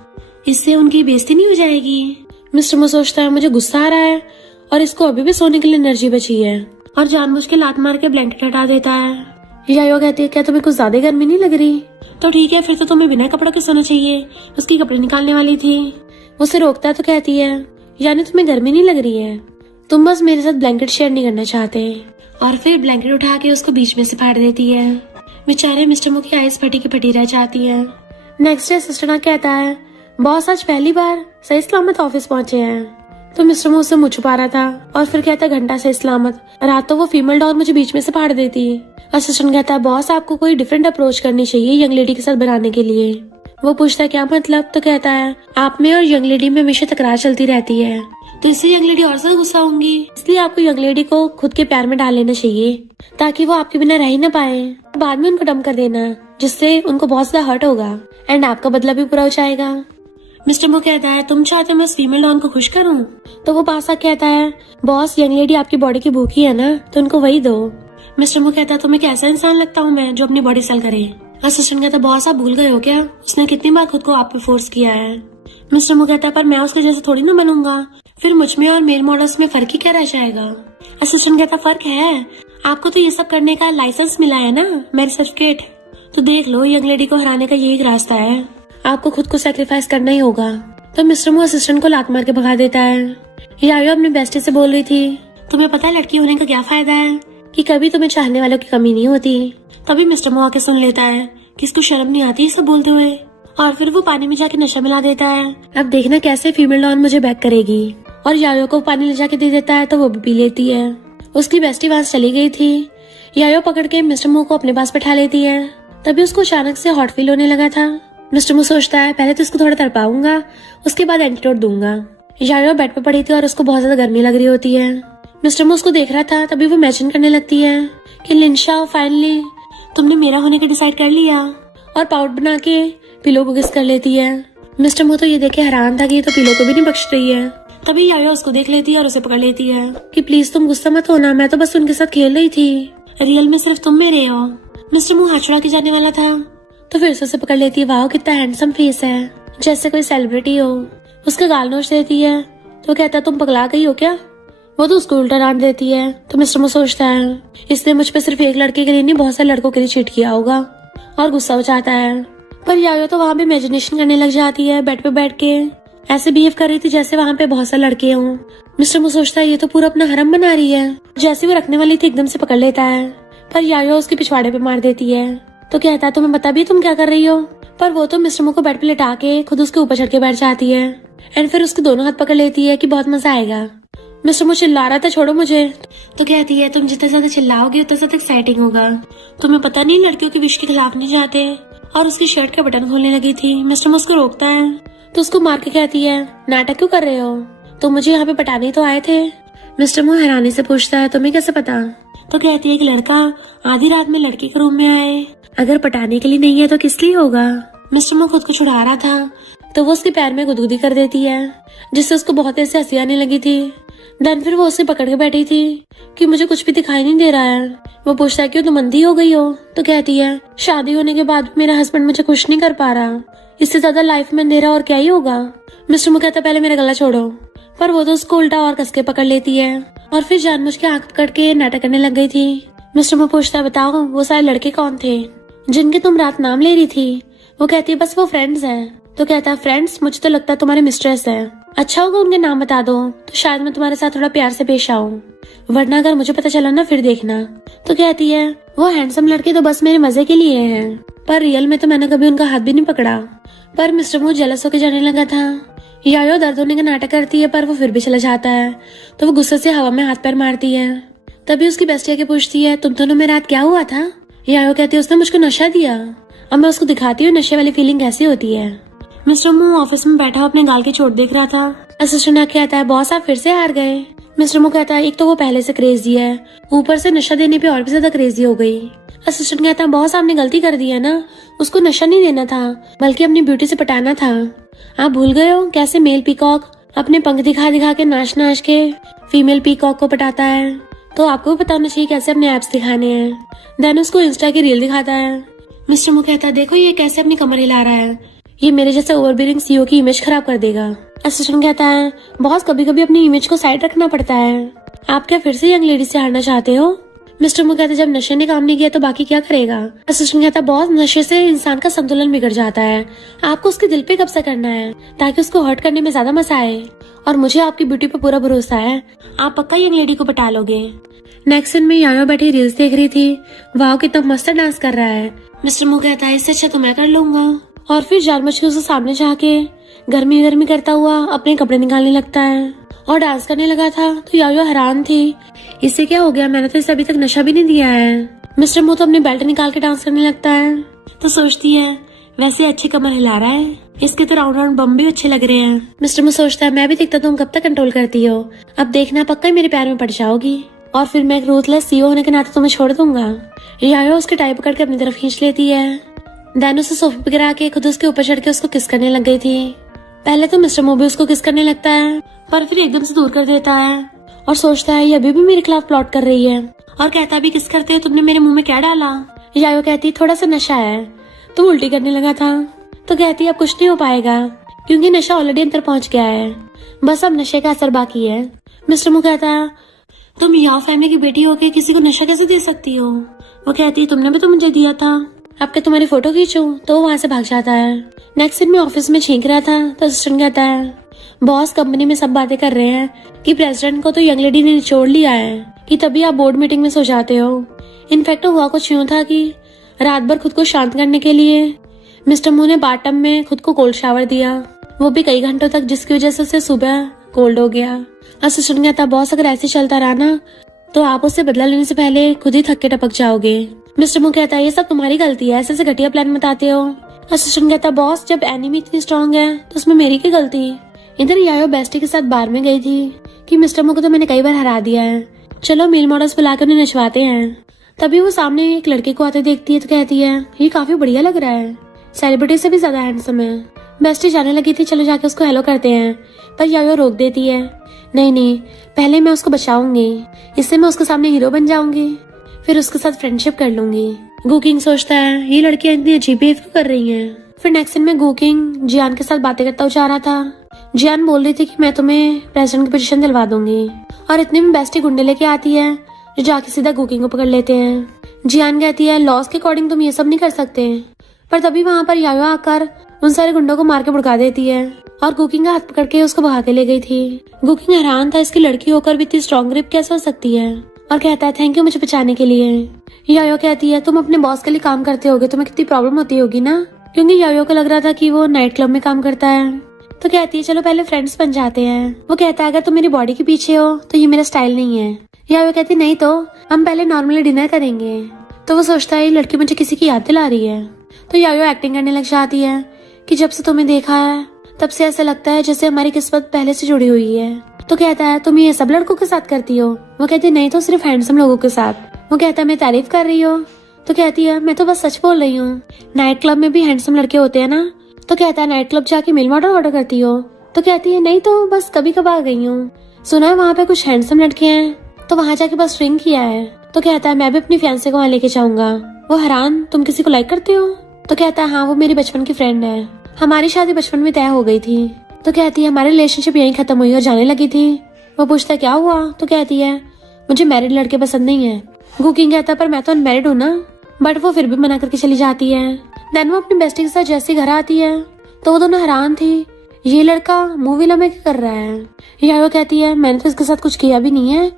इससे उनकी बेइज्जती नहीं हो जाएगी। मिस्टर मो सोचता है, मुझे गुस्सा आ रहा है और इसको अभी भी सोने के लिए एनर्जी बची है, और जानबूझ के लात मार के ब्लैंकेट हटा देता है। यायो कहती है, क्या तुम्हें कुछ ज्यादा गर्मी नहीं लग रही? तो ठीक है, फिर तो तुम्हें बिना कपड़ों के सोना चाहिए। उसकी कपड़े निकालने वाली थी, उसे रोकता तो कहती है, यानी तुम्हें गर्मी नहीं लग रही है, तुम बस मेरे साथ ब्लैंकेट शेयर नहीं करना चाहते। और फिर ब्लैंकेट उठा के उसको बीच में से फाड़ देती है। बेचारे मिस्टर मो की आइस फटी की फटी रह जाती है। नेक्स्ट डे असिस्टेंट कहता है, बॉस आज पहली बार सही सलामत ऑफिस पहुंचे हैं। तो मिस्टर मो उससे मुँह छुपा रहा था और फिर कहता, घंटा सही सलामत। रात तो वो फीमेल डॉग मुझे बीच में से फाड़ देती। असिस्टेंट कहता है, बॉस आपको कोई डिफरेंट अप्रोच करनी चाहिए यंग लेडी के साथ बनाने के लिए। वो पूछता है, क्या मतलब? तो कहता है, आप में और यंग लेडी में हमेशा तकरार चलती रहती है, तो इससे यंग लेडी और ज्यादा गुस्सा होंगी, इसलिए आपको यंग लेडी को खुद के प्यार में डाल लेना चाहिए ताकि वो आपके बिना रह ही न पाए। बाद में उनको डंप कर देना, जिससे उनको बहुत ज्यादा हर्ट होगा एंड आपका बदला भी पूरा हो जाएगा। मिस्टर मो कहता है, तुम चाहते हो मैं उस फीमेल डॉन को खुश करूं? तो वो पासा कहता है, बॉस यंग लेडी आपकी बॉडी की भूखी है ना, तो उनको वही दो। मिस्टर मो कहता है, तुम्हें कैसा इंसान लगता हूँ मैं जो अपनी बॉडी सेल करे? असिस्टेंट कहता है, बॉस आप भूल गए हो क्या, उसने कितनी बार खुद को आप पे फोर्स किया है। मिस्टर मो कहता है, पर मैं उसके जैसे थोड़ी ना बनूंगा, फिर मुझ में और मेल मॉडल्स में फर्क ही क्या रह जाएगा। असिस्टेंट कहता है, फर्क है, आपको तो ये सब करने का लाइसेंस मिला है ना, मैरिज सर्टिफिकेट, तो देख लो यंग लेडी को हराने का यही रास्ता है, आपको खुद को सेक्रीफाइस करना ही होगा। तो मिस्टर मो असिस्टेंट को लात मार के भगा देता है। यायो अपनी बेस्टी से बोल रही थी, तुम्हें पता है लड़की होने का क्या फायदा है, कि कभी तुम्हें चाहने वालों की कमी नहीं होती। तभी मिस्टर मो आके सुन लेता है कि इसको शर्म नहीं आती सब बोलते हुए, और फिर वो पानी में जाके नशा मिला देता है। अब देखना कैसे फीमेल डॉन मुझे बैक करेगी। और यायो को पानी ले जाके दे देता है तो वो भी पी लेती है। उसकी बेस्टी वहां से चली गई थी। यायो पकड़ के मिस्टर मू को अपने पास बैठा लेती है। तभी उसको अचानक से हॉट फील होने लगा था। मिस्टर मू सोचता है पहले तो इसको थोड़ा तड़पाऊंगा, उसके बाद एंटीडोट दूंगा। यायो बेड पे पड़ी थी और उसको बहुत ज्यादा गर्मी लग रही होती है। मिस्टर मू उसको देख रहा था। तभी वो इमेजिन करने लगती है कि लिंशा फाइनली तुमने मेरा होने का डिसाइड कर लिया, और पाउडर बना के पिलो को किस कर लेती है। मिस्टर मू तो ये देख के हैरान था कि ये तो पिलो को भी नहीं बख्श रही है। तभी यायो उसको देख लेती है और उसे पकड़ लेती है कि प्लीज तुम गुस्सा मत होना, मैं तो बस उनके साथ खेल रही थी, रियल में सिर्फ तुम मेरे हो। मिस्टर मू हाथ छुड़ा के जाने वाला था तो फिर से उसे पकड़ लेती है। वाह कितना हैंडसम फेस है, जैसे कोई सेलिब्रिटी हो। उसका गाल नोच देती है तो कहता है तुम पगला गई हो क्या। वो तो उसको उल्टा डांट देती है। तो मिस्टर मू सोचता है इसने मुझ पे सिर्फ एक लड़के के लिए नहीं बहुत सारे लड़कों के लिए चीट किया होगा, और गुस्सा हो जाता है। पर यायो तो वहाँ पे इमेजिनेशन करने लग जाती है, बेड पे बैठ के ऐसे बिहेव कर रही थी जैसे वहाँ पे बहुत सारे लड़के हों। मिस्टर मू सोचता है ये तो पूरा अपना हरम बना रही है। जैसे वो रखने वाली थी एकदम से पकड़ लेता है, पर यायो उसके पिछवाड़े पे मार देती है। तो कहता है तुम्हें बता भी तुम क्या कर रही हो। पर वो तो मिस्टर मू को बेड पे लिटा के खुद उसके ऊपर चढ़ के बैठ जाती है एंड फिर उसके दोनों हाथ पकड़ लेती है कि बहुत मजा आएगा। मिस्टर मू चिल्ला रहा था छोड़ो मुझे। तो कहती है तुम जितना ज्यादा चिल्लाओगे उतना ज्यादा एक्साइटिंग होगा। तुम्हें पता नहीं लड़कियों की विश के खिलाफ नहीं जाते। और उसकी शर्ट का बटन खोलने लगी थी। मिस्टर मू उसको रोकता है तो उसको मार के कहती है नाटक क्यों कर रहे हो, तो मुझे यहाँ पे पटाने तो आए थे। मिस्टर मू हैरानी से पूछता है तुम्हें कैसे पता। तो कहती है कि लड़का आधी रात में लड़की के रूम में आए, अगर पटाने के लिए नहीं है तो किस लिए होगा। मिस्टर मू खुद को छुड़ा रहा था तो वो उसके पैर में गुदगुदी कर देती है, जिससे उसको बहुत ऐसे हंसी आने लगी थी। देन फिर वो उसे पकड़ के बैठी थी कि मुझे कुछ भी दिखाई नहीं दे रहा है। वो पूछता है क्यों तुम अंधी हो गई हो। तो कहती है शादी होने के बाद मेरा हस्बैंड मुझे खुश नहीं कर पा रहा, इससे ज्यादा लाइफ में अंधेरा और क्या ही होगा। मिस्टर मू कहता पहले मेरा गला छोड़ो, पर वो तो उसको उल्टा और कसके पकड़ लेती है और फिर जानबूझ के आंख पकड़ के नाटक करने लग गई थी। मिस्टर मू पूछता है बताओ वो सारे लड़के कौन थे जिनके तुम रात नाम ले रही थी। वो कहती है बस वो फ्रेंड्स हैं। तो कहता है फ्रेंड्स, मुझे तो लगता है तुम्हारे मिस्ट्रेस है। अच्छा होगा उनके नाम बता दो तो शायद मैं तुम्हारे साथ थोड़ा प्यार से पेश आऊं, वरना अगर मुझे पता चला ना फिर देखना। तो कहती है वो हैंडसम लड़के तो बस मेरे मजे के लिए हैं, पर रियल में तो मैंने कभी उनका हाथ भी नहीं पकड़ा। पर मिस्टर मू जेलस होके जाने लगा था। यायो दर्द होने का नाटक करती है पर वो फिर भी चला जाता है तो वो गुस्से से हवा में हाथ पैर मारती है। तभी उसकी बेस्टी आके पूछती है तुम दोनों में रात क्या हुआ था। यायो कहती है उसने मुझको नशा दिया, अब मैं उसको दिखाती हूँ नशे वाली फीलिंग कैसी होती है। मिस्टर मू ऑफिस में बैठा अपने गाल की चोट देख रहा था। असिस्टेंट आके कहता है बॉस आप फिर से हार गए। मिस्टर मू कहता है एक तो वो पहले से क्रेजी है, ऊपर से नशा देने पे और भी ज्यादा क्रेजी हो गई। असिस्टेंट कहता है बॉस आपने गलती कर दी है ना, उसको नशा नहीं देना था बल्कि अपनी ब्यूटी से पटाना था। आप भूल गए हो कैसे मेल पीकॉक अपने पंख दिखा दिखा के नाच नाच के फीमेल पीकॉक को पटाता है, तो आपको भी पता होना चाहिए कैसे अपने एप्स दिखाने हैं। देन उसको इंस्टा की रील दिखाता है। मिस्टर मू कहता है देखो ये कैसे अपनी कमर हिला रहा है, ये मेरे जैसे ओवरबीरिंग सीईओ की इमेज खराब कर देगा। असिस्टेंट कहता है बॉस कभी कभी अपनी इमेज को साइड रखना पड़ता है, आप क्या फिर से यंग लेडी से हारना चाहते हो। मिस्टर मू कहता है जब नशे ने काम नहीं किया तो बाकी क्या करेगा। असिस्टेंट कहता है बॉस नशे से इंसान का संतुलन बिगड़ जाता है, आपको उसके दिल पे कब्जा करना है ताकि उसको हर्ट करने में ज्यादा मजा आए, और मुझे आपकी ब्यूटी पे पूरा भरोसा है, आप पक्का यंग लेडी को पटा लोगे। नेक्स्ट सीन में यायो बैठी रील्स देख रही थी। वाह कितना मस्त डांस कर रहा है। मिस्टर मू कहता है इससे अच्छा तो मैं कर लूंगा, और फिर जानबूझ के उसके सामने जाके गर्मी गर्मी करता हुआ अपने कपड़े निकालने लगता है और डांस करने लगा था। तो यायो हैरान थी इससे क्या हो गया, मैंने तो इसे अभी तक नशा भी नहीं दिया है। मिस्टर मू तो अपनी बेल्ट निकाल के डांस करने लगता है। तो सोचती है वैसे अच्छी कमर हिला रहा है, इसके तो राउंड राउंड बम भी अच्छे लग रहे हैं। मिस्टर मू सोचता है मैं भी देखता तुम कब तक कंट्रोल करती हो, अब देखना पक्का ही मेरे पैर में पड़ जाओगी और फिर मैं एक रूथलेस सीईओ होने के नाते तुम्हें छोड़ दूंगा। यायो उसके टाई पकड़ के अपनी तरफ खींच लेती है। देन उसे सोफे पे गिरा के खुद उसके ऊपर चढ़ के उसको किस करने लग गई थी। पहले तो मिस्टर मू भी उसको किस करने लगता है पर फिर एकदम से दूर कर देता है और सोचता है ये अभी भी मेरे खिलाफ प्लॉट कर रही है, और कहता भी किस करते हो तुमने मेरे मुंह में क्या डाला। यायो कहती थोड़ा सा नशा है, तुम उल्टी करने लगा था। तो कहती अब कुछ नहीं हो पाएगा क्योंकि नशा ऑलरेडी अंदर पहुंच गया है, बस अब नशे का असर बाकी है। मिस्टर मू कहता तुम याओ फैमिली की बेटी होके किसी को नशा कैसे दे सकती हो। वो कहती है तुमने भी तो मुझे दिया था, अब क्या तुम्हारी फोटो खींचूं। तो वहाँ से भाग जाता है। नेक्स्ट दिन में ऑफिस में छींक रहा था तो असिस्टेंट कहता है बॉस कंपनी में सब बातें कर रहे हैं कि प्रेसिडेंट को तो यंग लेडी ने निचोड़ लिया है कि तभी आप बोर्ड मीटिंग में सो जाते हो। इनफैक्ट हुआ कुछ यूं था कि रात भर खुद को शांत करने के लिए मिस्टर मू ने बाथटब में खुद को कोल्ड शावर दिया, वो भी कई घंटों तक, जिसकी वजह से उसे सुबह कोल्ड हो गया। असिस्टेंट कहता बॉस अगर ऐसे चलता रहा ना तो आप उससे बदला लेने से पहले खुद ही थक के टपक जाओगे। मिस्टर मू कहता है ये सब तुम्हारी गलती है, ऐसे घटिया प्लान बताते हो। असिस्टेंट कहता बॉस जब एनिमी इतनी स्ट्रांग है तो उसमें मेरी क्या गलती। इधर यायो बेस्टी के साथ बार में गई थी कि मिस्टर मू को तो मैंने कई बार हरा दिया है, चलो मेल मॉडल्स बुलाकर उन्हें नचवाते हैं। तभी वो सामने एक लड़के को आते देखती है तो कहती है ये काफी बढ़िया लग रहा है, सेलिब्रिटी से भी ज्यादा हैंडसम है। बेस्टी जाने लगी थी चलो जाके उसको हेलो करते हैं, पर यायो रोक देती है, नहीं पहले मैं उसको बचाऊंगी, इससे मैं उसके सामने हीरो बन जाऊंगी, फिर उसके साथ फ्रेंडशिप कर लूंगी। गुकिंग सोचता है ये लड़कियां इतनी अजीब बिहेव क्यों कर रही हैं। फिर नेक्स्ट सीन में गुकिंग जियान के साथ बातें करता हुआ जा रहा था। जियान बोल रही थी कि मैं तुम्हें प्रेसिडेंट की पोजीशन दिलवा दूंगी, और इतने में बेस्टी गुंडे लेके आती है जो जाके सीधा गुकिंग को पकड़ लेते हैं। जियान कहती है लॉस के अकॉर्डिंग तुम ये सब नहीं कर सकते, पर तभी वहाँ पर यायो आकर उन सारे गुंडों को मार के भड़का देती है और गुकिंग का हाथ पकड़ के उसको भगा के ले गई थी। गुकिंग हैरान था इसकी लड़की होकर भी इतनी स्ट्रॉन्ग ग्रिप कैसे हो सकती है, और कहता है थैंक यू मुझे बचाने के लिए। यायो कहती है तुम अपने बॉस के लिए काम करते होगे, तुम्हें कितनी प्रॉब्लम होती होगी ना, क्योंकि यायो को लग रहा था कि वो नाइट क्लब में काम करता है। तो कहती है चलो पहले फ्रेंड्स बन जाते हैं। वो कहता है अगर तुम मेरी बॉडी के पीछे हो तो ये मेरा स्टाइल नहीं है। यायो कहती नहीं तो हम पहले नॉर्मली डिनर करेंगे। तो वो सोचता है ये लड़की मुझे किसी की याद दिला रही है। तो यायो एक्टिंग करने लग जाती है कि जब से तुम्हें देखा है तब से ऐसा लगता है जैसे हमारी किस्मत पहले से जुड़ी हुई है। तो कहता है तुम ये सब लड़कों के साथ करती हो। वो कहती नहीं तो सिर्फ हैंडसम लोगों के साथ। वो कहता है मैं तारीफ कर रही हो। तो कहती है मैं तो बस सच बोल रही हूँ, नाइट क्लब में भी हैंडसम लड़के होते हैं ना। तो कहता है नाइट क्लब जाके मेल मॉडल ऑर्डर करती हो। तो कहती है नहीं तो बस कभी कभार गई हूँ, सुना है वहाँ पे कुछ हैंडसम लड़के हैं तो वहाँ जाके बस ड्रिंक किया है। तो कहता है मैं भी अपनी फियांसे को वहाँ लेके जाऊंगा। वो हैरान तुम किसी को लाइक करते हो। तो कहता है हाँ वो मेरी बचपन की फ्रेंड है, हमारी शादी बचपन में तय हो गई थी। तो कहती है हमारी रिलेशनशिप यहीं खत्म हुई और जाने लगी थी। वो पूछता है क्या हुआ। तो कहती है मुझे मैरिड लड़के पसंद नहीं है। गुकिंग कहता है पर मैं तो अनमैरिड हूँ ना, बट वो फिर भी मना करके चली जाती है। देन वो अपनी बेस्टी के साथ जैसे घर आती है तो वो दोनों हैरान थी, ये लड़का मूवी में क्या कर रहा है। यायो कहती है मैंने तो इसके साथ कुछ किया भी नहीं है,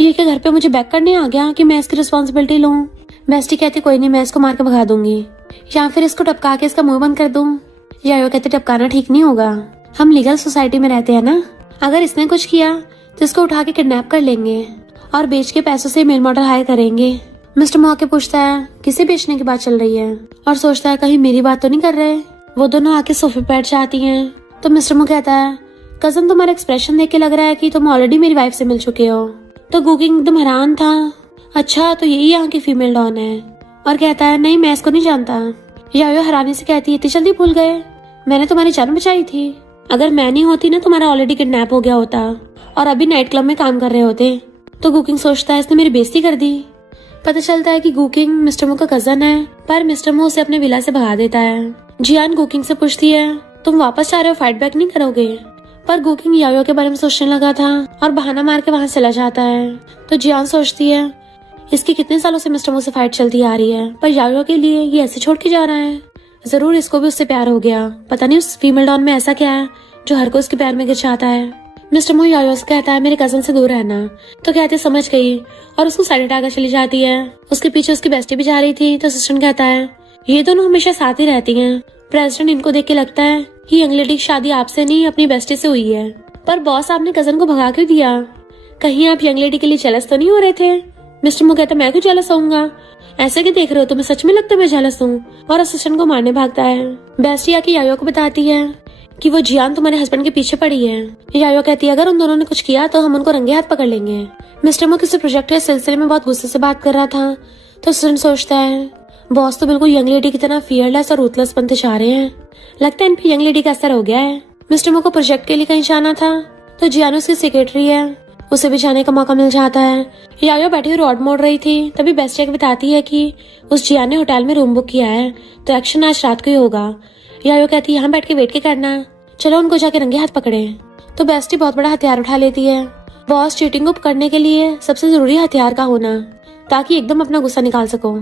ये क्या घर पे मुझे बैक करने आ गया कि मैं इसकी रिस्पॉन्सिबिलिटी लूं। बेस्टी कहती कोई नहीं मैं इसको मार के भगा दूंगी, या फिर इसको टपका के इसका मुंह बंद कर दूं। यायो कहती टपकाना ठीक नहीं होगा, हम लीगल सोसाइटी में रहते हैं ना, अगर इसने कुछ किया तो इसको उठा के किडनैप कर लेंगे और बेच के पैसों से मेल मॉडल हायर करेंगे। मिस्टर मो आके पूछता है किसे बेचने की बात चल रही है, और सोचता है कहीं मेरी बात तो नहीं कर रहे। वो दोनों आके सोफे पे बैठ जाती हैं। तो मिस्टर मो कहता है कजन तुम्हारा एक्सप्रेशन देख के लग रहा है कि तुम ऑलरेडी मेरी वाइफ से मिल चुके हो। तो गुकिंग एकदम हैरान था, अच्छा तो यही यहाँ की फीमेल डॉन है, और कहता है नहीं मैं इसको नहीं जानता। यायो हैरानी से कहती है इतनी जल्दी भूल गए, मैंने तुम्हारी जान बचाई थी, अगर मैं नहीं होती ना तुम्हारा ऑलरेडी किडनैप हो गया होता और अभी नाइट क्लब में काम कर रहे होते। तो गुकिंग सोचता है इसने मेरी बेइज्जती कर दी। पता चलता है कि गुकिंग मिस्टर मो का कजन है, पर मिस्टर मो उसे अपने विला से भगा देता है। जियान गुकिंग से पूछती है तुम वापस जा रहे हो, फाइट बैक नहीं करोगे। पर गुकिंग यायो के बारे में सोचने लगा था और बहाना मार के वहाँ चला जाता है। तो जियान सोचती है इसकी कितने सालों से मिस्टर मो से फाइट चलती आ रही है, पर यायो के लिए ये ऐसे छोड़ के जा रहा है, जरूर इसको भी उससे प्यार हो गया, पता नहीं उस फीमेल डॉन में ऐसा क्या है जो हर को उसके प्यार में गिर जाता है। मिस्टर मो यायो से कहता है मेरे कजन से दूर रहना। तो कहते समझ गई और उसको साइड हटाकर चली जाती है। उसके पीछे उसकी बेस्टी भी जा रही थी। तो असिस्टेंट कहता है ये दोनों हमेशा साथ ही रहती हैं, प्रेसिडेंट इनको देख के लगता है कि यंग लेडी की शादी आपसे नहीं अपनी बेस्टी से हुई है, पर बॉस आपने कजन को भगा क्यों दिया, कहीं आप यंग लेडी के लिए जेलस तो नहीं हो रहे थे। मिस्टर मो कहता मैं क्यों जेलस होऊंगा, ऐसे क्या देख रहे हो, तुम्हें सच में लगता है मैं जेलस हूँ, और असिस्टेंट को मारने भागता है। बेस्टी आके यायो को बताती है कि वो जियान तुम्हारे हस्बैंड के पीछे पड़ी है। यायो कहती है अगर उन दोनों ने कुछ किया तो हम उनको रंगे हाथ पकड़ लेंगे। मिस्टर मो किसी प्रोजेक्ट के सिलसिले में बहुत गुस्से से बात कर रहा था। तो असिस्टेंट सोचता है बॉस तो बिल्कुल यंग लेडी की तरह फियरलेस और रूथलेस बनते जा रहे हैं, लगता है इन पे यंग लेडी का असर हो गया है। मिस्टर मो को प्रोजेक्ट के लिए कहीं जाना था, तो जियान उसकी सेक्रेटरी है, उसे भी जाने का मौका मिल जाता है। यायो बैठी हुई रॉड मोड़ रही थी, तभी बेस्टी बताती है कि उस जियान ने होटल में रूम बुक किया है, तो एक्शन आज रात को ही होगा। यायो कहती है यहाँ बैठ के वेट के करना, चलो उनको जाके रंगे हाथ पकड़े। तो बेस्टी बहुत बड़ा हथियार उठा लेती है, बॉस चीटिंग को पकड़ने के लिए सबसे जरूरी हथियार का होना, ताकि एकदम अपना गुस्सा निकाल सको।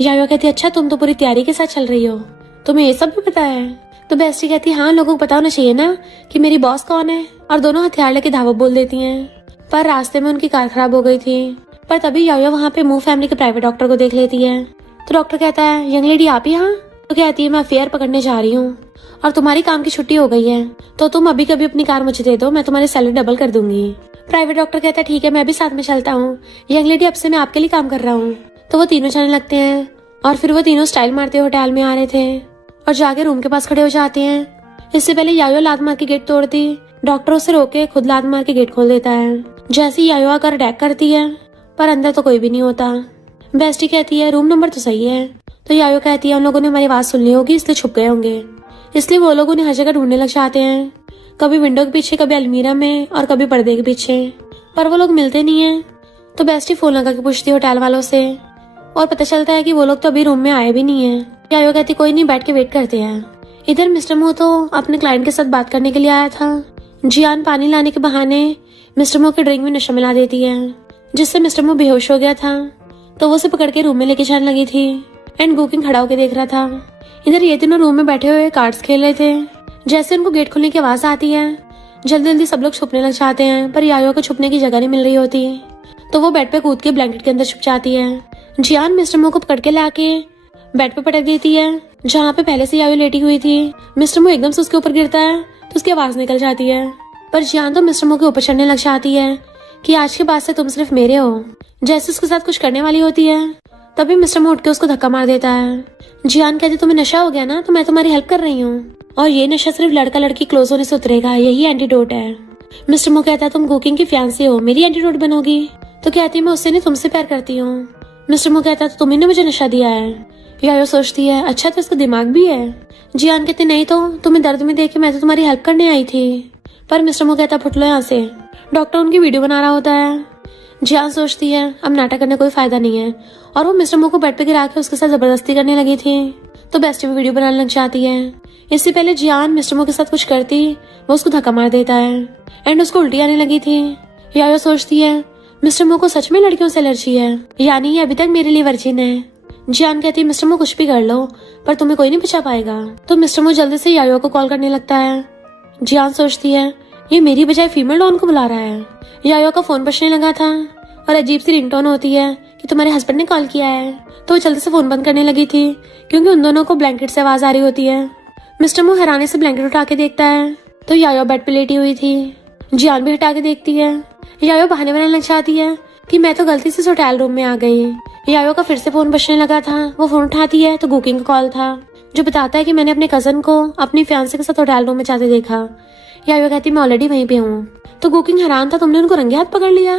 यायो कहती है अच्छा तुम तो पूरी तैयारी के साथ चल रही हो, तुम्हें ये सब भी पता है। तो बेस्टी कहती है हाँ लोगों को पता होना चाहिए ना कि मेरी बॉस कौन है, और दोनों हथियार लेके धावा बोल देती हैं। पर रास्ते में उनकी कार खराब हो गई थी, पर तभी यायो वहाँ पे मू फैमिली के प्राइवेट डॉक्टर को देख लेती है। तो डॉक्टर कहता है यंग लेडी आप यहाँ। तो कहती है मैं अफेयर पकड़ने जा रही हूँ और तुम्हारी काम की छुट्टी हो गई है, तो तुम अभी कभी अपनी कार मुझे दे दो, मैं तुम्हारी सैलरी डबल कर दूंगी। प्राइवेट डॉक्टर कहता है ठीक है मैं भी साथ में चलता हूँ, यंग लेडी अब से मैं आपके लिए काम कर रहा हूँ। तो वो तीनों जाने लगते हैं और फिर वो तीनों स्टाइल मारते होटल में आ रहे थे और जाके रूम के पास खड़े हो जाते हैं। इससे पहले यायो लात मार के गेट तोड़ती, डॉक्टर उसे रोके खुद लात मार के गेट खोल देता है। जैसे यायो आकर अटैक करती है पर अंदर तो कोई भी नहीं होता। बेस्टी कहती है रूम नंबर तो सही है। तो यायो कहती है उन लोगों ने हमारी आवाज सुन ली होगी इसलिए छुप गए होंगे। इसलिए वो लोग उन्हें हर जगह ढूंढने लग जाते हैं, कभी विंडो के पीछे, कभी अलमीरा में और कभी पर्दे के पीछे, पर वो लोग मिलते नहीं है। तो बेस्टी फोन लगा के पूछती है होटल वालों से और पता चलता है कि वो लोग तो अभी रूम में आए भी नहीं है। यायो कहती कोई नहीं, बैठ के वेट करते हैं। इधर मिस्टर मो तो अपने क्लाइंट के साथ बात करने के लिए आया था। जियान पानी लाने के बहाने मिस्टर मो के ड्रिंक में नशा मिला देती है, जिससे मिस्टर मो बेहोश हो गया था। तो वो उसे पकड़ के रूम में लेके जाने लगी थी एंड गुकिंग खड़ा होकर देख रहा था। इधर ये तीनों रूम में बैठे हुए कार्ड्स खेल रहे थे। जैसे उनको गेट खुलने की आवाज आती है जल्दी जल्दी सब लोग छुपने लग जाते हैं, पर यायो को छुपने की जगह नहीं मिल रही होती। तो वो बेड पे कूद के ब्लैंकेट के अंदर छुप जाती है। जियान मिस्टर मो को पकड़ के लाके बेड पे पटक देती है जहाँ पे पहले से यायो लेटी हुई थी। मिस्टर मो एकदम से उसके ऊपर गिरता है तो उसकी आवाज निकल जाती है, पर जियान तो मिस्टर मो के ऊपर चढ़ने लग जाती है कि आज के बाद से तुम सिर्फ मेरे हो। जैसे उसके साथ कुछ करने वाली होती है तभी मिस्टर मो उठ के उसको धक्का मार देता है। जियान कहती तुम्हें नशा हो गया ना, तो मैं तुम्हारी हेल्प कर रही हूँ और ये नशा सिर्फ लड़का लड़की क्लोज होने से उतरेगा, यही एंटीडोट है। मिस्टर मो कहता है तुम कुकिंग की फियांसी हो, मेरी एंटीडोट बनोगी। तो कहती है मैं उससे नहीं तुमसे प्यार करती हूँ। मिस्टर मो कहता है तो तुम्ही ने मुझे नशा दिया है। यायो सोचती है अच्छा तो इसका दिमाग भी है। जियान कहते नहीं तो तुम्हें दर्द में देख के मैं तो तुम्हारी हेल्प करने आई थी। पर मिस्टर मो कहता फुट लो यहाँ से। डॉक्टर उनकी वीडियो बना रहा होता है। जियान सोचती है अब नाटक करने कोई फायदा नहीं है और वो मिस्टर मो को बेड पे गिरा के उसके साथ जबरदस्ती करने लगी थी। तो बेस्टी भी वीडियो बनाने लग जाती है। इससे पहले जियान मिस्टर मो के साथ कुछ करती वो उसको धक्का मार देता है एंड उसको उल्टी आने लगी थी। यायो सोचती है मिस्टर मो को सच में लड़कियों से एलर्जी है, यानी ये अभी तक मेरे लिए वर्जिन है। जियान कहती है मिस्टर मो कुछ भी कर लो पर तुम्हें कोई नहीं बचा पाएगा। तो मिस्टर मो जल्दी से यायो को कॉल करने लगता है। जियान सोचती है ये मेरी बजाय फीमेल डॉन को बुला रहा है। यायो का फोन बजने लगा था और अजीब सी रिंगटोन होती है कि तुम्हारे हस्बैंड ने कॉल किया है। तो वो जल्दी से फोन बंद करने लगी थी क्योंकि उन दोनों को ब्लैंकेट से आवाज आ रही होती है। मिस्टर मो हैरानी से ब्लैंकेट उठा के देखता है तो यायो बेड पे लेटी हुई थी। जियान भी हटा के देखती है। यायो बहाने बनाने लग जाती है कि मैं तो गलती से होटल रूम में आ गई। यायो का फिर से फोन बजने लगा था। वो फोन उठाती है तो कुकिंग का कॉल था जो बताता है कि मैंने अपने कजन को अपनी फियांसे के साथ होटल रूम में जाते देखा। यायो कहती मैं ऑलरेडी वहीं पे हूँ। तो कुकिंग हैरान था तुमने उनको रंगे हाथ पकड़ लिया,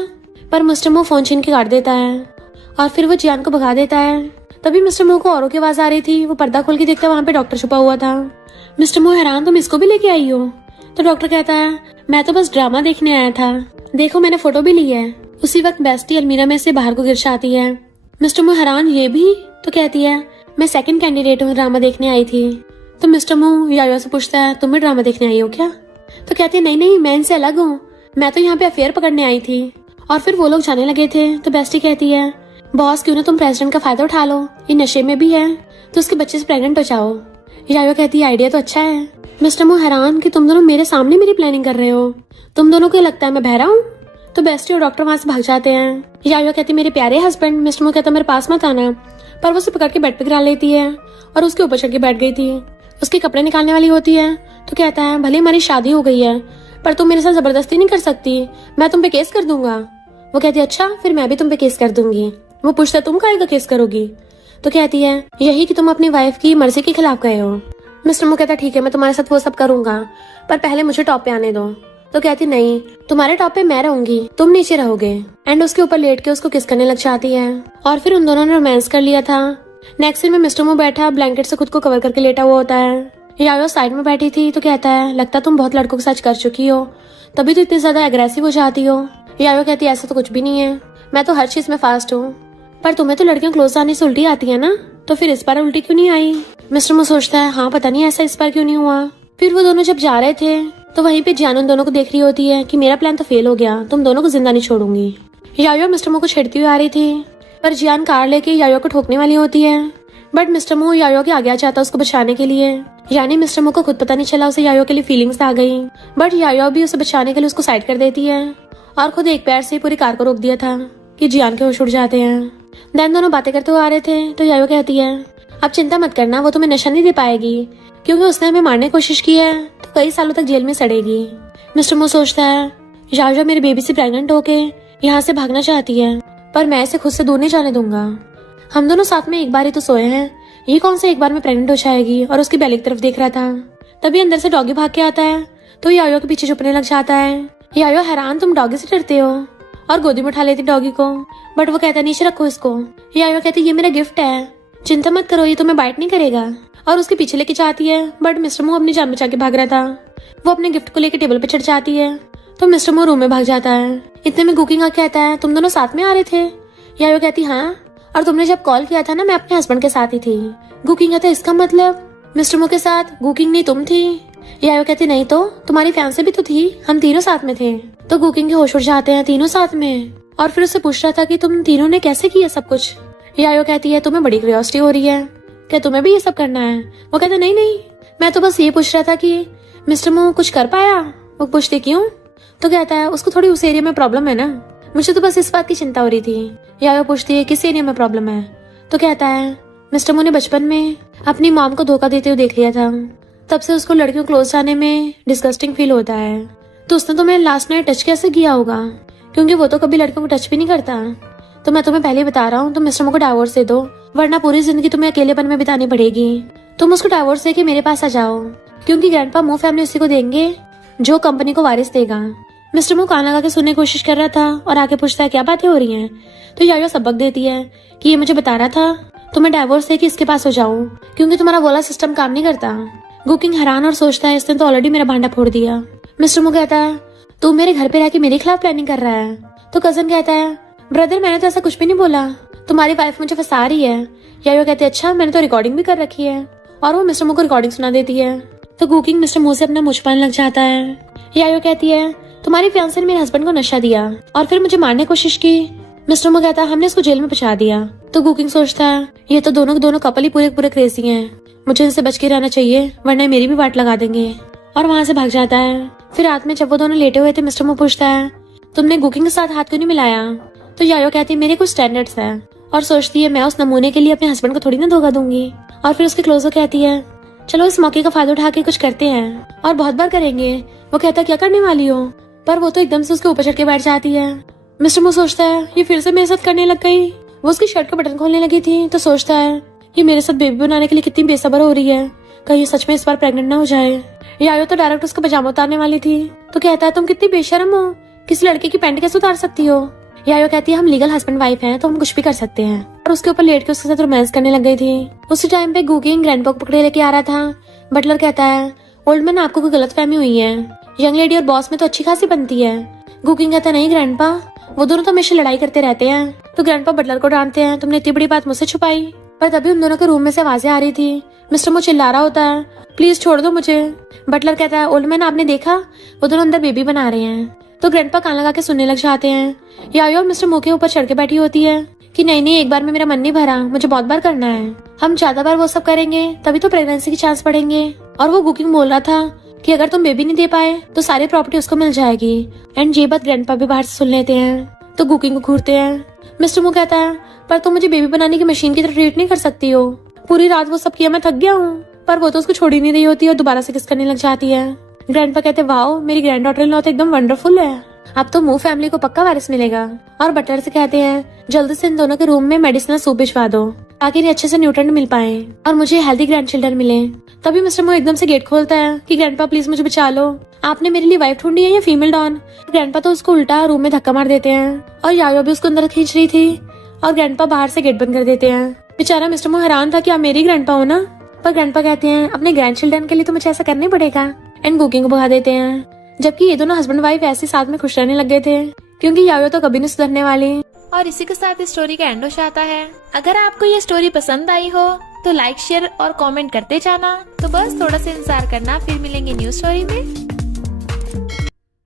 पर मिस्टर मो फोन छीन के काट देता है और फिर वो जियान को भगा देता है। तभी मिस्टर मो को औरों की आवाज आ रही थी। वो पर्दा खोल के देखता वहाँ पे डॉक्टर छुपा हुआ था। मिस्टर मो हैरान तुम इसको भी लेके आई हो। तो डॉक्टर कहता है मैं तो बस ड्रामा देखने आया था, देखो मैंने फोटो भी ली है। उसी वक्त बेस्टी अलमीरा में से बाहर को गिर जाती है। मिस्टर मो हैरान ये भी। तो कहती है मैं सेकंड कैंडिडेट हूँ, ड्रामा देखने आई थी। तो मिस्टर मो यायो से पूछता है तुम भी ड्रामा देखने आई हो क्या। तो कहती है नहीं नहीं मैं इनसे अलग हूँ, मैं तो यहाँ पे अफेयर पकड़ने आई थी। और फिर वो लोग जाने लगे थे तो बेस्टी कहती है बॉस क्यों ना तुम प्रेसिडेंट का फायदा उठा लो, ये नशे में भी है तो उसके बच्चे से प्रेग्नेंट हो जाओ। यायो कहती है आइडिया तो अच्छा है। मिस्टर मो हैरान कि तुम दोनों मेरे सामने मेरी प्लानिंग कर रहे हो, तुम दोनों को लगता है मैं बहरा हूँ। तो बेस्टी और डॉक्टर वहाँ से भाग जाते हैं। यायो कहती मेरे प्यारे हस्बैंड। मिस्टर मो कहता मेरे पास मत आना, पर वो उसे पकड़ के बेड पे गिरा लेती है और उसके ऊपर चढ़ के बैठ गई थी। उसके कपड़े निकालने वाली होती है तो कहता है भले हमारी शादी हो गई है पर तुम मेरे साथ जबरदस्ती नहीं कर सकती, मैं तुम पे केस कर दूंगा। वो कहती है अच्छा फिर मैं भी तुम पे केस कर दूंगी। वो पूछता तुम काहे का केस करोगी। तो कहती है यही कि तुम अपनी वाइफ की मर्जी के खिलाफ गए हो। मिस्टर मो कहता ठीक है मैं तुम्हारे साथ वो सब करूंगा पर पहले मुझे टॉप पे आने दो। तो कहती नहीं तुम्हारे टॉप पे मैं रहूंगी, तुम नीचे रहोगे। एंड उसके ऊपर लेट के उसको किस करने लग जाती है और फिर उन दोनों ने रोमांस कर लिया था। नेक्स्ट सीन में मिस्टर मो बैठा ब्लैंकेट से खुद को कवर करके लेटा हुआ होता है। यायो साइड में बैठी थी तो कहता है लगता तुम बहुत लड़कों के साथ कर चुकी हो, तभी तो इतनी ज्यादा एग्रेसिव हो जाती हो। यायो कहती है ऐसा तो कुछ भी नहीं है, मैं तो हर चीज में फास्ट हूँ, पर तुम्हें तो लड़कियां क्लोज आने से उल्टी आती है ना, तो फिर इस बार उल्टी क्यों नहीं आई। मिस्टर मो सोचता है हाँ पता नहीं ऐसा इस बार क्यों नहीं हुआ। फिर वो दोनों जब जा रहे थे तो वहीं पे जियान उन दोनों को देख रही होती है कि मेरा प्लान तो फेल हो गया, तुम दोनों को जिंदा नहीं छोड़ूंगी। यायो मिस्टर मो को छेड़ती हुई आ रही थी पर जियान कार लेके यायो को ठोकने वाली होती है, बट मिस्टर मो यायो के आगे आ जाता उसको बचाने के लिए। यानी मिस्टर मो को खुद पता नहीं चला उसे यायो के लिए फीलिंग्स आ गई, बट यायो भी उसे बचाने के लिए उसको साइड कर देती है और खुद एक पैर से पूरी कार को रोक दिया था कि जियान के होश उड़ जाते हैं। देन दोनों बातें करते हुए आ रहे थे तो यायो कहती है अब चिंता मत करना, वो तुम्हें नशा नहीं दे पाएगी क्योंकि उसने हमें मारने की कोशिश की है तो कई सालों तक जेल में सड़ेगी। मिस्टर मो सोचता है यायो मेरे बेबी से प्रेग्नेंट होके यहाँ से भागना चाहती है, पर मैं इसे खुद से दूर नहीं जाने दूंगा। हम दोनों साथ में एक बार ही तो सोए हैं, ये कौन से एक बार में प्रेग्नेंट हो जाएगी। और उसकी बेली की तरफ देख रहा था, तभी अंदर से डॉगी भाग के आता है तो यायो के पीछे छुपने लग जाता है। यायो हैरान, तुम डॉगी से डरते हो, और गोदी में उठा लेती डॉगी को, बट वो कहता नीचे रखो इसको। यायो कहती ये मेरा गिफ्ट है, चिंता मत करो, ये तुम्हें बाइट नहीं करेगा, और उसके पीछे लेके जाती है। बट मिस्टर मू अपनी जान बचा के भाग रहा था। वो अपने गिफ्ट को लेकर टेबल पे चढ़ जाती है तो मिस्टर मू रूम में भाग जाता है। इतने में गुकिंग आके कहता है तुम दोनों साथ में आ रहे थे। यायो कहती हाँ, और तुमने जब कॉल किया था ना, मैं अपने हस्बैंड के साथ ही थी। गुकिंग कहता है इसका मतलब मिस्टर मू के साथ गुकिंग नहीं तुम थी। यायो कहती नहीं तो, तुम्हारी फैंसी भी तो थी, हम तीनों साथ में थे। तो गुकिंग के होश उड़ जाते हैं तीनों साथ में, और फिर उससे पूछ रहा था कि तुम तीनों ने कैसे किया सब कुछ। यायो कहती है तुम्हें बड़ी क्यूरियोसिटी हो रही है, क्या तुम्हें भी ये सब करना है। वो कहते नहीं नहीं, मैं तो बस ये पूछ रहा था कि मिस्टर मू कुछ कर पाया। वो पूछते क्यों, तो कहता है उसको थोड़ी उस एरिया में प्रॉब्लम है ना, मुझे तो बस इस बात की चिंता हो रही थी। यायो पूछती है किस एरिया में प्रॉब्लम है, तो कहता है मिस्टर मू ने बचपन में अपनी मॉम को धोखा देते हुए देख लिया था, तब से उसको लड़कियों क्लोज जाने में डिस्गस्टिंग फील होता है। तो उसने तुम्हें लास्ट नाइट टच कैसे किया होगा, क्योंकि वो तो कभी लड़कियों को टच भी नहीं करता। तो मैं तुम्हें पहले बता रहा हूँ, तुम मिस्टर मू को डाइवोर्स दे दो, वरना पूरी जिंदगी तुम्हें अकेलेपन में बितानी पड़ेगी। तुम उसको डाइवोर्स देके मेरे पास आ जाओ, क्योंकि ग्रैंडपा मू फैमिली उसी को देंगे जो कंपनी को वारिस देगा। मिस्टर मू कान लगा के सुनने की कोशिश कर रहा था और आके पूछता है क्या बातें हो रही हैं। तो यायो सबक देती है कि ये मुझे बता रहा था तो मैं डाइवोर्स देके इसके पास हो जाऊं, क्योंकि तुम्हारा वाला सिस्टम काम नहीं करता। गुकिंग हैरान और सोचता है इसने तो ऑलरेडी मेरा भांडा फोड़ दिया। मिस्टर मू कहता है तू मेरे घर पे रह के मेरे खिलाफ प्लानिंग कर रहा है। तो कजन कहता है ब्रदर मैंने तो ऐसा कुछ भी नहीं बोला, तुम्हारी वाइफ मुझे फंसा रही है। यायो कहते अच्छा, मैंने तो रिकॉर्डिंग भी कर रखी है, और वो मिस्टर मू को रिकॉर्डिंग सुना देती है। तो गुकिंग मिस्टर मू से अपना मुंह छुपाने लग जाता है। यायो कहती है तुम्हारी फियांसे ने मेरे हस्बैंड को नशा दिया और फिर मुझे मारने की कोशिश की। मिस्टर मू कहता है हमने इसको जेल में पहुंचा दिया। तो गुकिंग सोचता है ये तो दोनों कपल ही पूरे पूरे क्रेजी हैं, मुझे इनसे बच के रहना चाहिए वरना मेरी भी वाट लगा देंगे, और वहाँ से भाग जाता है। फिर रात में जब वो दोनों लेटे हुए थे, मिस्टर मू पूछता है तुमने गुकिंग के साथ हाथ क्यों नहीं मिलाया। तो यायो कहती है मेरे कुछ स्टैंडर्ड्स हैं, और सोचती है मैं उस नमूने के लिए अपने हस्बैंड को थोड़ी ना धोखा दूंगी। और फिर उसके क्लोजर कहती है चलो इस मौके का फायदा उठा के कुछ करते हैं, और बहुत बार करेंगे। वो कहता है क्या करने वाली हो, पर वो तो एकदम से उसके ऊपर चढ़ के बैठ जाती है। मिस्टर मू सोचता है ये फिर से मेरे साथ करने लग गई। वो उसकी शर्ट का बटन खोलने लगी थी तो सोचता है ये मेरे साथ बेबी बनाने के लिए कितनी बेसब्र हो रही है, कहीं सच में इस बार प्रेग्नेंट ना हो जाए। यायो तो डायरेक्ट उसका पजामा उतारने वाली थी तो कहता है तुम कितनी बेशर्म हो, किसी लड़के की पैंट कैसे उतार सकती हो। यायो कहती है हम लीगल हस्बैंड वाइफ हैं तो हम कुछ भी कर सकते हैं, और उसके ऊपर लेट के उसके साथ रोमांस करने लग गई थी। उसी टाइम पे गुकिंग ग्रैंडपा को पकड़े लेके आ रहा था। बटलर कहता है ओल्ड मैन आपको कोई गलतफहमी हुई है, यंग लेडी और बॉस में तो अच्छी खासी बनती है। गुकिंग कहता है नहीं ग्रैंडपा, वो दोनों तो हमेशा लड़ाई करते रहते हैं। तो ग्रैंडपा बटलर को डांटते हैं तुमने इतनी बड़ी बात मुझसे छुपाई। पर तभी उन दोनों के रूम में से आवाजें आ रही थी। मिस्टर मू चिल्ला रहा होता है प्लीज छोड़ दो मुझे। बटलर कहता है ओल्ड मैन आपने देखा, वो दोनों अंदर बेबी बना रहे हैं। तो ग्रैंडपा कान लगा के सुनने लग जाते हैं। यायो और मिस्टर मू के ऊपर चढ़ के बैठी होती है कि नहीं नहीं, एक बार में मेरा मन नहीं भरा, मुझे बहुत बार करना है, हम ज्यादा बार वो सब करेंगे तभी तो प्रेगनेंसी के चांस बढ़ेंगे। और वो गुकिंग बोल रहा था कि अगर तुम बेबी नहीं दे पाए तो सारी प्रॉपर्टी उसको मिल जाएगी। एंड ये बात ग्रैंडपा भी बाहर से सुन लेते हैं तो गुकिंग को घूरते हैं। मिस्टर मू कहता है पर तुम मुझे बेबी बनाने की मशीन की तरह ट्रीट नहीं कर सकती हो, पूरी रात वो सब किया, मैं थक गया हूँ। पर वो तो उसको छोड़ ही नहीं रही होती और दोबारा से किस करने लग जाती है। ग्रैंडपा कहते वाओ मेरी ग्रैंड डॉटर इन लॉ तो एकदम वंडरफुल है, अब तो मू फैमिली को पक्का वारिस मिलेगा। और बटलर से कहते हैं जल्दी से इन दोनों के रूम में मेडिसिनल सूप भिजवा दो ताकि इन्हें अच्छे से न्यूट्रिएंट मिल पाए और मुझे हेल्दी ग्रैंड चिल्ड्रन मिले। तभी मिस्टर मू एकदम से गेट खोलता है कि ग्रैंडपा प्लीज मुझे बचा लो, आपने मेरे लिए वाइफ ढूंढी है या फीमेल डॉन। ग्रैंडपा तो उसको उल्टा रूम में धक्का मार देते हैं और यायो भी उसको अंदर खींच रही थी और ग्रैंडपा बाहर से गेट बंद कर देते हैं। बेचारा मिस्टर मू हैरान था कि आप मेरी ग्रैंडपा हो ना, पर ग्रैंडपा कहते हैं अपने ग्रैंड चिल्ड्रन के लिए तो मुझे ऐसा करना ही पड़ेगा। एंड कुकिंग को भगा देते हैं। जबकि ये दोनों हस्बैंड वाइफ ऐसे साथ में खुश रहने लग गए थे क्योंकि यायो तो कभी नहीं सुधरने वाली। और इसी के साथ इस स्टोरी का एंड हो जाता है। अगर आपको ये स्टोरी पसंद आई हो तो लाइक शेयर और कमेंट करते जाना। तो बस थोड़ा सा इंतजार करना, फिर मिलेंगे न्यू स्टोरी में।